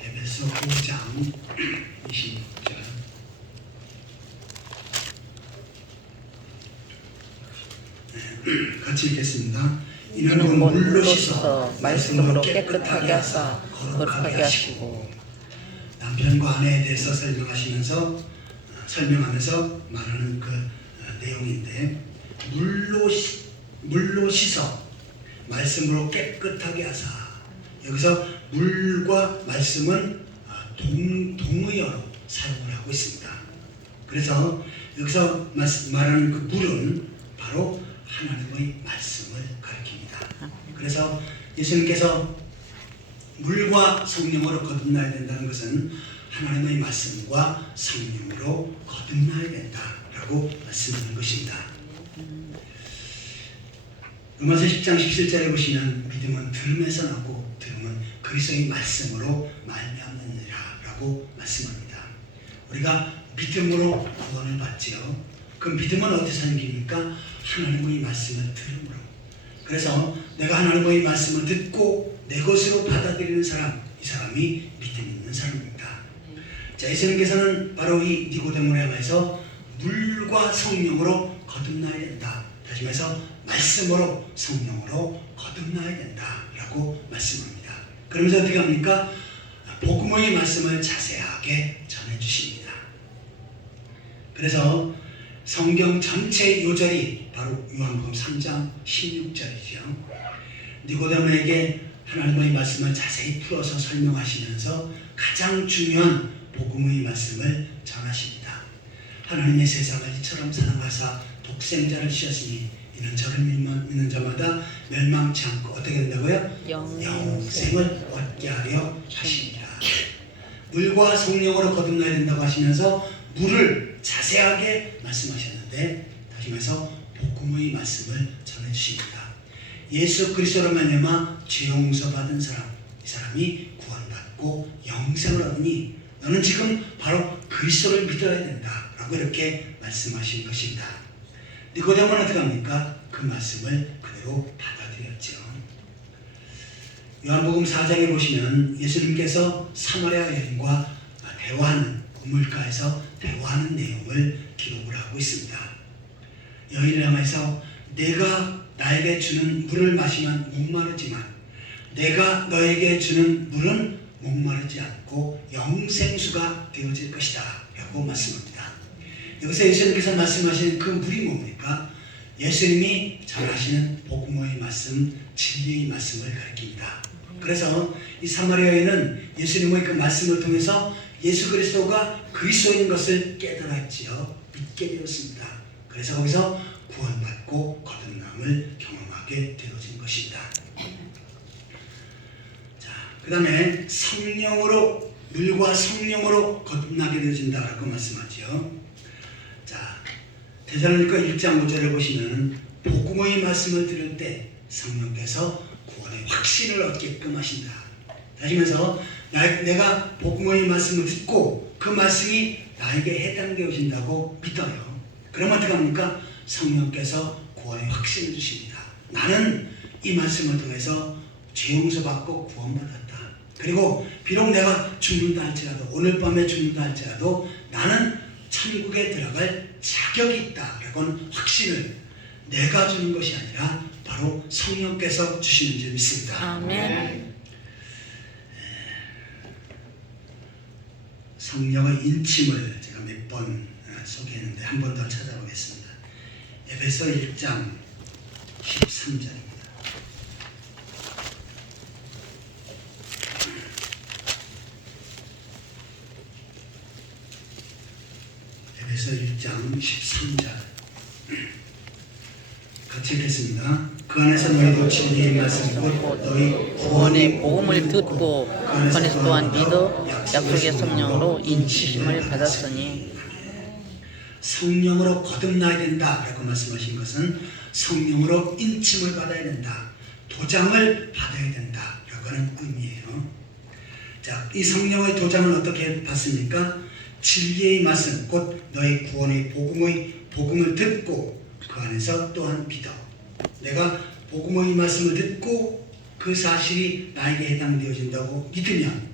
에베소 13장 26절 같이 읽겠습니다. 이는 곧 물로 씻어 말씀으로 깨끗하게 하사 거룩하게 하시고. 남편과 아내에 대해서 설명하면서 말하는 그 내용인데, 물로 씻어 말씀으로 깨끗하게 하사. 여기서 물과 말씀은 동의어로 사용을 하고 있습니다. 그래서 여기서 말하는 그 물은 바로 하나님의 말씀을 가리킵니다. 그래서 예수님께서 물과 성령으로 거듭나야 된다는 것은 하나님의 말씀과 성령으로 거듭나야 된다라고 말씀하는 것입니다. 로마서 10장 17절에 보시면 믿음은 들음에서 나고 들음은 그리스도의 말씀으로 말미암느니라라고 말씀합니다. 우리가 믿음으로 구원을 받지요. 그 믿음은 어디서 생깁니까? 하나님의 말씀을 들음으로. 그래서 내가 하나님의 말씀을 듣고 내 것으로 받아들이는 사람, 이 사람이 믿음 있는 사람입니다. 자, 예수님께서는 바로 이 니고데모를 향해서 물과 성령으로 거듭나야 된다. 다시 말해서 말씀으로 성령으로 거듭나야 된다라고 말씀합니다. 그러면서 어떻게 합니까? 복음의 말씀을 자세하게 전해주십니다. 그래서 성경 전체 요절이 바로 요한복음 3장 16절이죠. 니고데모에게 하나님의 말씀을 자세히 풀어서 설명하시면서 가장 중요한 복음의 말씀을 전하십니다. 하나님의 세상을 이처럼 사랑하사 독생자를 주셨으니 이는 저를 믿는 자마다 멸망치 않고 어떻게 된다고요? 영생을 얻게 하려 하십니다. 물과 성령으로 거듭나야 된다고 하시면서 물을 자세하게 말씀하셨는데, 다시 말해서 복음의 말씀을 전해주십니다. 예수 그리스도로 말미암아 죄 용서 받은 사람, 이 사람이 구원받고 영생을 얻으니 너는 지금 바로 그리스도를 믿어야 된다 라고 이렇게 말씀하신 것입니다. 니고데모는 어떻게 합니까? 그 말씀을 그대로 받아들였죠. 요한복음 4장에 보시면 예수님께서 사마리아 여인과 대화하는, 우물가에서 대화하는 내용을 기록을 하고 있습니다. 여인을 향해서 내가 나에게 주는 물을 마시면 목마르지만 내가 너에게 주는 물은 목마르지 않고 영생수가 되어질 것이다 라고 말씀합니다. 여기서 예수님께서 말씀하시는 그 물이 뭡니까? 예수님이 전하시는 복음의 말씀, 진리의 말씀을 가리킵니다. 그래서 이 사마리아 여인은 예수님의 그 말씀을 통해서 예수 그리스도가 그리스도인 것을 깨달았지요. 믿게 되었습니다. 그래서 거기서 구원받고 거듭남을 경험하게 되어진 것입니다. 자, 그 다음에 성령으로, 물과 성령으로 거듭나게 되어진다라고 말씀하죠. 자, 데살로니가 1장 5절을 보시면 복음의 말씀을 들을 때 성령께서 구원의 확신을 얻게끔 하신다. 다시면서 내가 복음의 말씀을 듣고 그 말씀이 나에게 해당되어진다고 믿어요. 그러면 어떻게 합니까? 성령께서 구원의 확신을 주십니다. 나는 이 말씀을 통해서 죄 용서받고 구원받았다. 그리고 비록 내가 죽는다 할지라도, 오늘 밤에 죽는다 할지라도 나는 천국에 들어갈 자격이 있다 라고는 확신을 내가 주는 것이 아니라 바로 성령께서 주시는 줄 믿습니다. 아멘. 성령의 인침을 제가 몇 번 소개했는데 한 번 더 찾아보겠습니다. 에베소 1장 13절입니다. 에베소 1장 13절 같이 읽겠습니다. 그 안에서 너희도 진리의 말씀 곧 너희 구원의 복음을 듣고 그 안에서 또한 믿어 약속의 성령으로 인치심을 받았으니. 성령으로 거듭나야 된다라고 말씀하신 것은 성령으로 인침을 받아야 된다, 도장을 받아야 된다라고 하는 의미예요. 자, 이 성령의 도장을 어떻게 받습니까? 진리의 말씀, 곧 너희 구원의 복음을 듣고 그 안에서 또한 믿어. 내가 복음의 말씀을 듣고 그 사실이 나에게 해당되어진다고 믿으면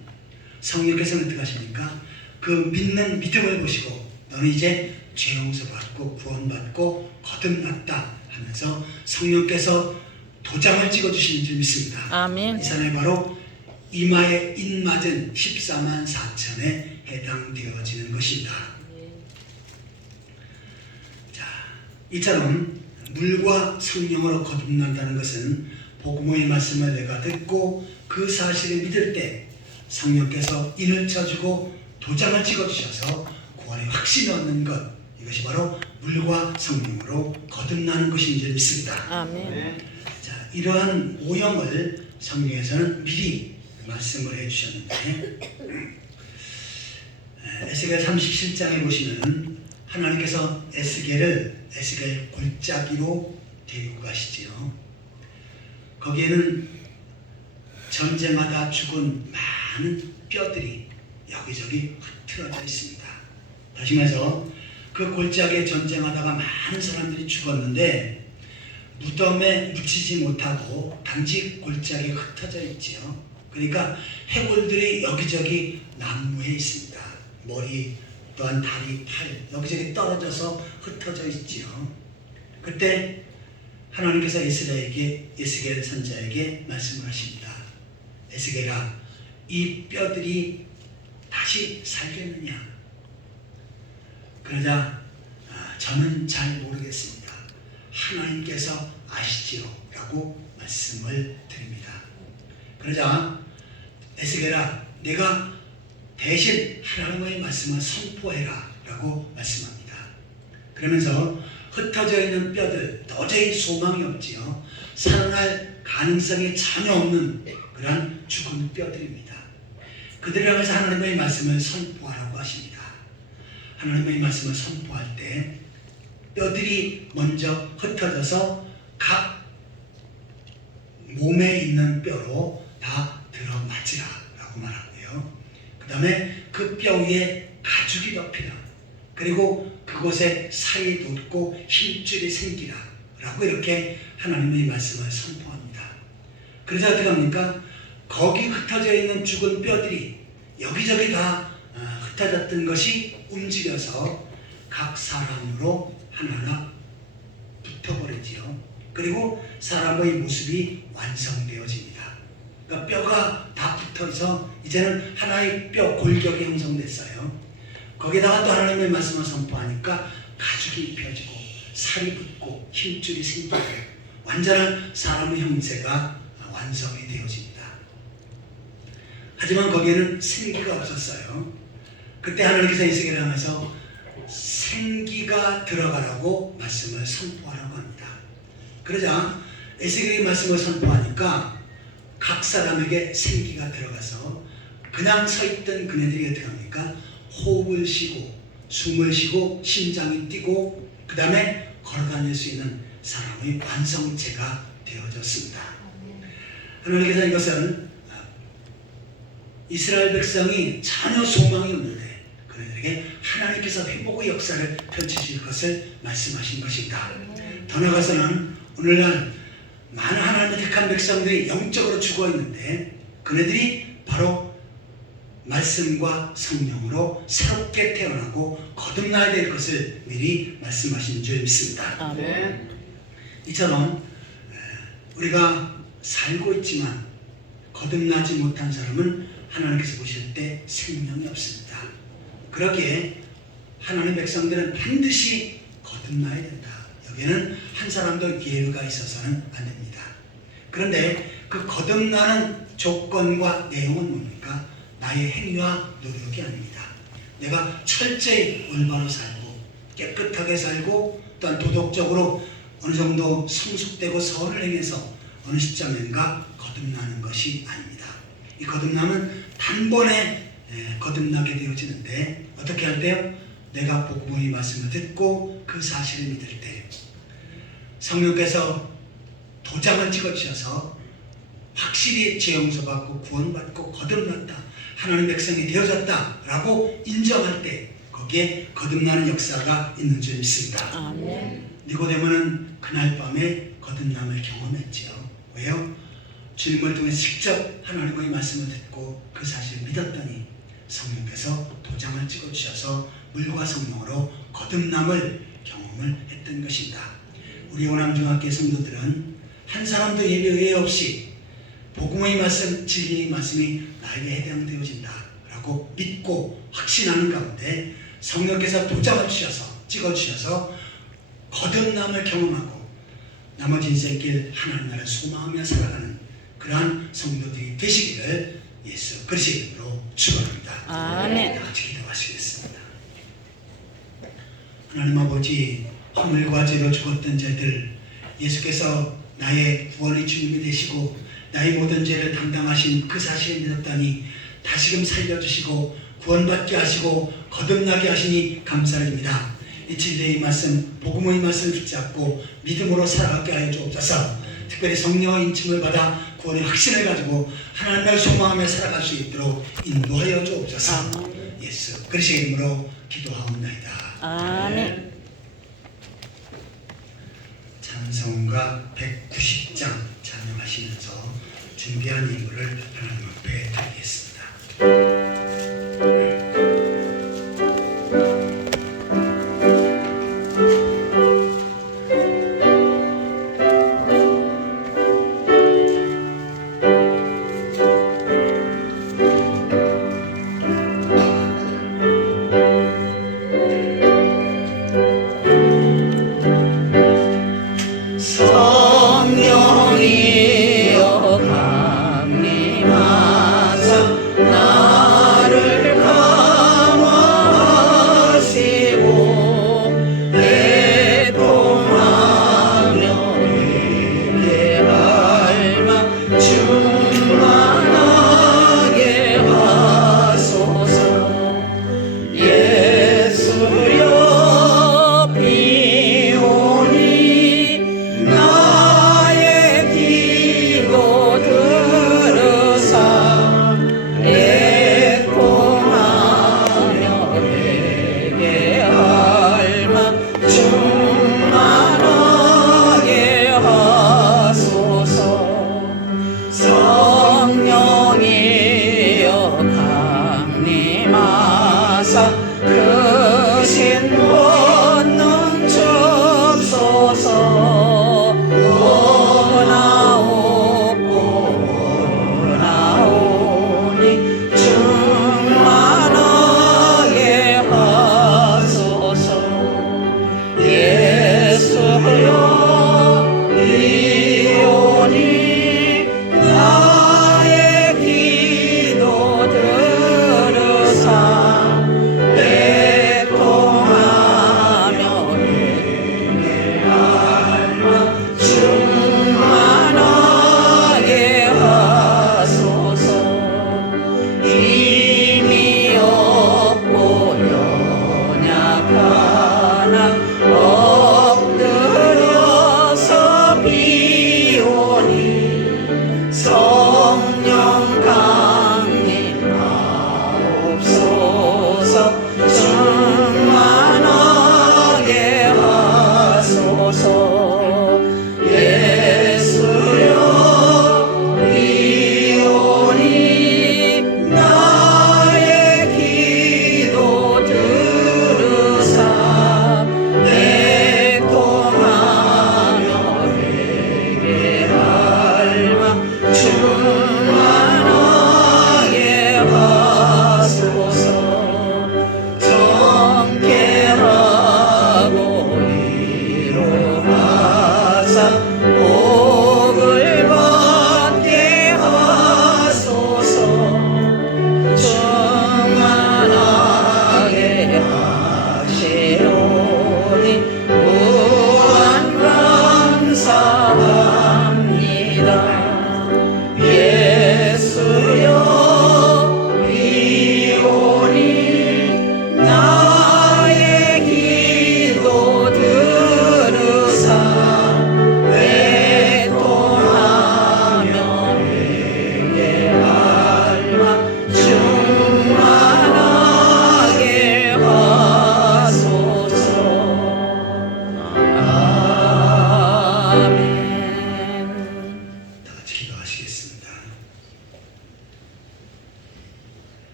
성령께서는 어떻게 하십니까? 그 믿는 믿음을 보시고 너는 이제 죄 용서받고 구원받고 거듭났다 하면서 성령께서 도장을 찍어주시는 줄 믿습니다. 아멘. 이 사람이 바로 이마에 인 맞은 14만 4천에 해당되어지는 것입니다. 자, 이처럼 물과 성령으로 거듭난다는 것은 복음의 말씀을 내가 듣고 그 사실을 믿을 때 성령께서 인을 쳐주고 도장을 찍어주셔서 구원의 확신을 얻는 것, 이것이 바로 물과 성령으로 거듭나는 것인 줄 믿습니다. 아멘. 자, 이러한 오형을 성경에서는 미리 말씀을 해주셨는데 에스겔 37장에 보시면 하나님께서 에스겔을 골짜기로 데리고 가시지요. 거기에는 전쟁하다 죽은 많은 뼈들이 여기저기 흐트러져 있습니다. 다시 말해서 그 골짜기에 전쟁하다가 많은 사람들이 죽었는데 무덤에 묻히지 못하고 단지 골짜기에 흩어져 있지요. 그러니까 해골들이 여기저기 난무해 있습니다. 머리 또한 다리, 팔 여기저기 떨어져서 흩어져 있지요. 그때 하나님께서 에스겔 선자에게 말씀을 하십니다. 에스겔아, 이 뼈들이 다시 살겠느냐? 그러자 저는 잘 모르겠습니다. 하나님께서 아시지요 라고 말씀을 드립니다. 그러자 에스겔아, 내가 대신 하나님의 말씀을 선포해라 라고 말씀합니다. 그러면서 흩어져 있는 뼈들, 도저히 소망이 없지요. 살아날 가능성이 전혀 없는 그런 죽은 뼈들입니다. 그들을 향해서 하나님의 말씀을 선포하라고 하십니다. 하나님의 말씀을 선포할 때 뼈들이 먼저 흩어져서 각 몸에 있는 뼈로 다 들어맞으라 라고 말하고요. 그 다음에 그 뼈 위에 가죽이 덮이라. 그리고 그곳에 살이 돋고 힘줄이 생기라 라고 이렇게 하나님의 말씀을 선포합니다. 그래서 어떻게 합니까? 거기 흩어져 있는 죽은 뼈들이 여기저기 다 흩어졌던 것이 움직여서 각 사람으로 하나하나 붙어버리지요. 그리고 사람의 모습이 완성되어집니다. 그러니까 뼈가 다 붙어서 이제는 하나의 뼈 골격이 형성됐어요. 거기다가 또 하나님의 말씀을 선포하니까 가죽이 펴지고 살이 붙고 힘줄이 생기고 완전한 사람의 형체가 완성이 되어집니다. 하지만 거기에는 생기가 없었어요. 그때 하나님께서 에스겔을 향해서 생기가 들어가라고 말씀을 선포하라고 합니다. 그러자 에스겔이 말씀을 선포하니까 각 사람에게 생기가 들어가서 그냥 서 있던 그네들이 어떻게 합니까? 호흡을 쉬고 숨을 쉬고 심장이 뛰고 그 다음에 걸어다닐 수 있는 사람의 완성체가 되어졌습니다. 하나님께서 이것은 이스라엘 백성이 전혀 소망이 없는데 그들에게 하나님께서 회복의 역사를 펼치실 것을 말씀하신 것입니다. 더 나아가서는 오늘날 많은 하나님의 택한 백성들이 영적으로 죽어있는데 그네들이 바로 말씀과 성령으로 새롭게 태어나고 거듭나야 될 것을 미리 말씀하신 줄 믿습니다. 아멘. 이처럼 우리가 살고 있지만 거듭나지 못한 사람은 하나님께서 보실 때 생명이 없습니다. 그러기에 하나님의 백성들은 반드시 거듭나야 된다. 여기에는 한 사람도 예외가 있어서는 안 됩니다. 그런데 그 거듭나는 조건과 내용은 뭡니까? 나의 행위와 노력이 아닙니다. 내가 철저히 올바로 살고 깨끗하게 살고 또한 도덕적으로 어느 정도 성숙되고 선을 행해서 어느 시점인가 거듭나는 것이 아닙니다. 이 거듭남은 단번에 거듭나게 되어지는데 어떻게 할 때요? 내가 복음의 말씀을 듣고 그 사실을 믿을 때 성령께서 도장을 찍어주셔서 확실히 죄 용서받고 구원받고 거듭났다. 하나님 백성이 되어졌다 라고 인정할 때 거기에 거듭나는 역사가 있는 줄 믿습니다. 아멘. 니고데모는 그날 밤에 거듭남을 경험했지요. 왜요? 주님을 통해 직접 하나님의 말씀을 듣고 그 사실을 믿었더니 성령께서 도장을 찍어주셔서 물과 성령으로 거듭남을 경험을 했던 것입니다. 우리 호남중학교 성도들은 한 사람도 예배 의회 없이 복음의 말씀, 진리의 말씀이 나에게 해당되어진다 라고 믿고 확신하는 가운데 성령께서 도장을 찍어주셔서 거듭남을 경험하고 나머지 인생길 하나님 나라를 소망하며 살아가는 그러한 성도들이 되시기를 예수 그리스도의 이름으로 축원합니다. 아멘. 다 같이 기도하시겠습니다. 하나님 아버지, 허물과 죄로 죽었던 자들, 예수께서 나의 구원의 주님이 되시고 나의 모든 죄를 담당하신 그 사실을 믿었다니 다시금 살려주시고 구원받게 하시고 거듭나게 하시니 감사드립니다. 이 진리의 말씀, 복음의 말씀을 붙잡고 믿음으로 살아가게 하여 주옵소서. 특별히 성령의 인침을 받아 구원의 확신을 가지고 하나님을 소망하며 살아갈 수 있도록 인도하여 주옵소서. 예수 그리스도의 이름으로 기도하옵나이다. 아멘. 찬송가 190장 찬양하시면서 준비한 예물을 하나님 앞에 드리겠습니다. 성령이여 강림하사 나를 감화하시고 애통하며 내게 닮아 충만하게 하소서. 예수여 비오니 나의 기도 들으사 애통하며 내게 닮아 충만하게 하소서. 성령이여 강림하사 그 신권능 주옵소서. 오나오니 충만하게 하소서. 예수여 이오니 나의 기도 들으사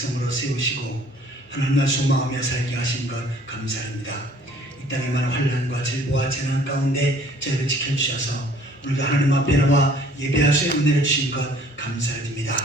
백성으로 세우시고 하나님을 소망하며 살게 하신 것 감사합니다. 이 땅에 많은 환난과 질보와 재난 가운데 저희를 지켜주셔서 오늘도 하나님 앞에 나와 예배할 수 있는 은혜를 주신 것 감사드립니다.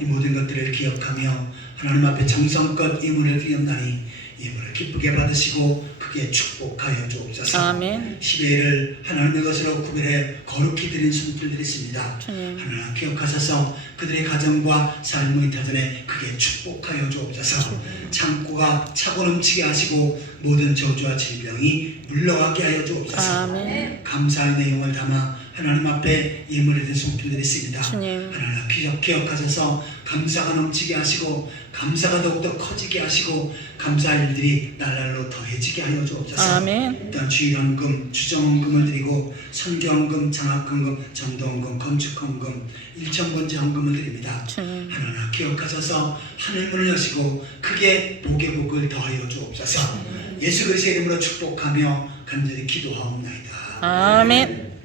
이 모든 것들을 기억하며 하나님 앞에 정성껏 예물을 드렸나니 예물을 기쁘게 받으시고 크게 축복하여 주옵소서. 아멘. 10회를 하나님의 것으로 구별해 거룩히 드린 손길들이 있습니다. 하나님 기억하셔서 그들의 가정과 삶의 터전에 크게 축복하여 주옵소서. 창고가 차고 넘치게 하시고 모든 저주와 질병이 물러가게 하여 주옵소서. 아멘. 감사의 내용을 담아 하나님 앞에 예물에 대한 손길들이 있습니다. 주님. 하나님 기억하셔서 감사가 넘치게 하시고 감사가 더욱더 커지게 하시고 감사의 일들이 날날로 더해지게 하여 주옵소서. 아멘. 일단 주일헌금, 주정헌금을 드리고 선교헌금, 장학헌금, 전도헌금, 건축헌금, 일천번째 헌금을 드립니다. 하나님 기억하셔서 하늘문을 여시고 크게 복의 복을 더하여 주옵소서. 예수 그리스도의 이름으로 축복하며 간절히 기도하옵나이다. 아멘.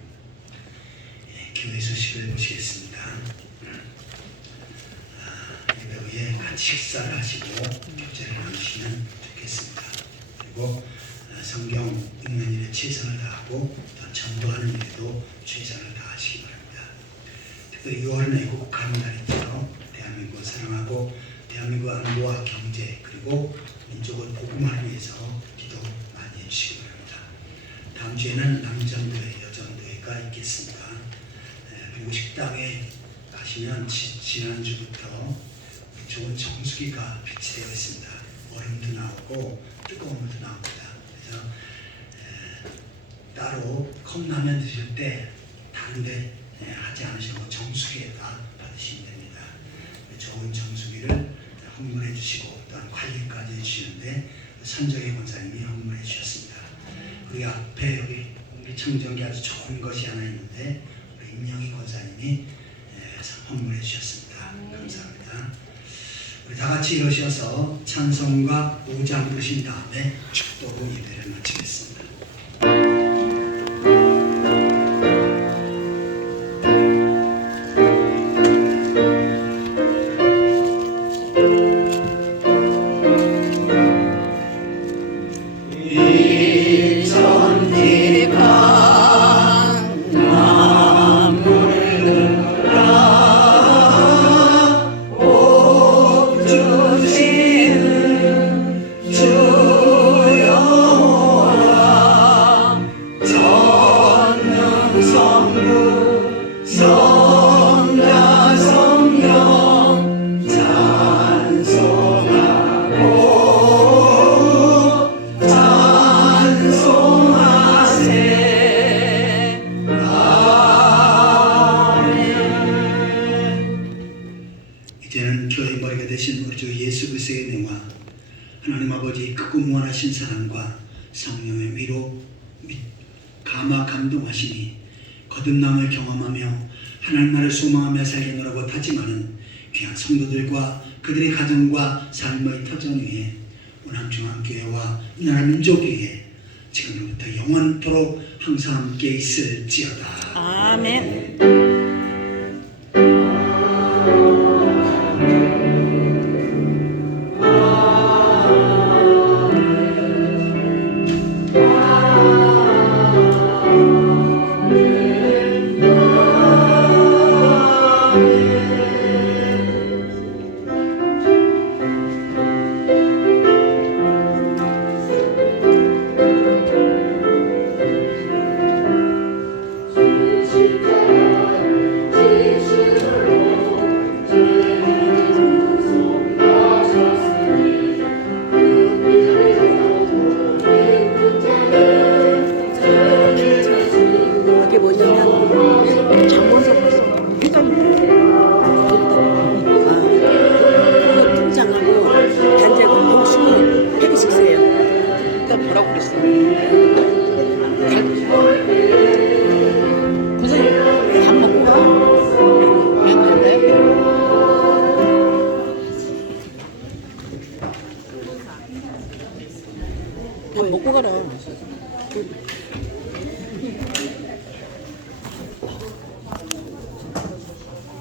교회 소식을 보시겠습니다. 예배 후에 같이 식사를 하시고 교제를 나누시면 좋겠습니다. 그리고 성경 읽는 일에 최선을 다하고 또 전도하는 일에도 최선을 다하시기 바랍니다. 특별히 6월은 애국하는 날이므로 대한민국을 사랑하고 대한민국 안보와 경제 그리고 민족을 복음화를 위해서 기도 많이 해주시기 바랍니다. 다음 주에는 남전도회, 여전도회가 있겠습니다. 그리고 식당에 가시면 지난주부터 좋은 정수기가 비치되어 있습니다. 얼음도 나오고 뜨거운 물도 나옵니다. 그래서 따로 컵라면 드실 때 다른데 하지 않으시고 정수기에다 받으시면 됩니다. 좋은 정수기를 헌물해 주시고 또한 관리까지 해주시는데 선정의 권사님이 헌물해 주셨습니다. 우리 앞에 여기 공기청정기 아주 좋은 것이 하나 있는데 임영희 권사님이 헌물해 주셨습니다. 감사합니다. 우리 다 같이 일어서서 찬송과 5장 부르신 다음에 축복 후 예배를 마치겠습니다. 이제는 교회의 머리가 되신 우리 주 예수 그리스도의 은혜와 하나님 아버지 크고 무한하신 사랑과 성령의 위로 및 감화 감동하심이 거듭남을 경험하며 하나님 나라를 소망하며 살겠노라고 다짐하는 귀한 성도들과 그들의 가정과 삶의 터전 위에 운암중앙교회와 우리나라 민족교회 지금부터 영원토록 항상 함께 있을지어다. 아멘. 먹고 가라.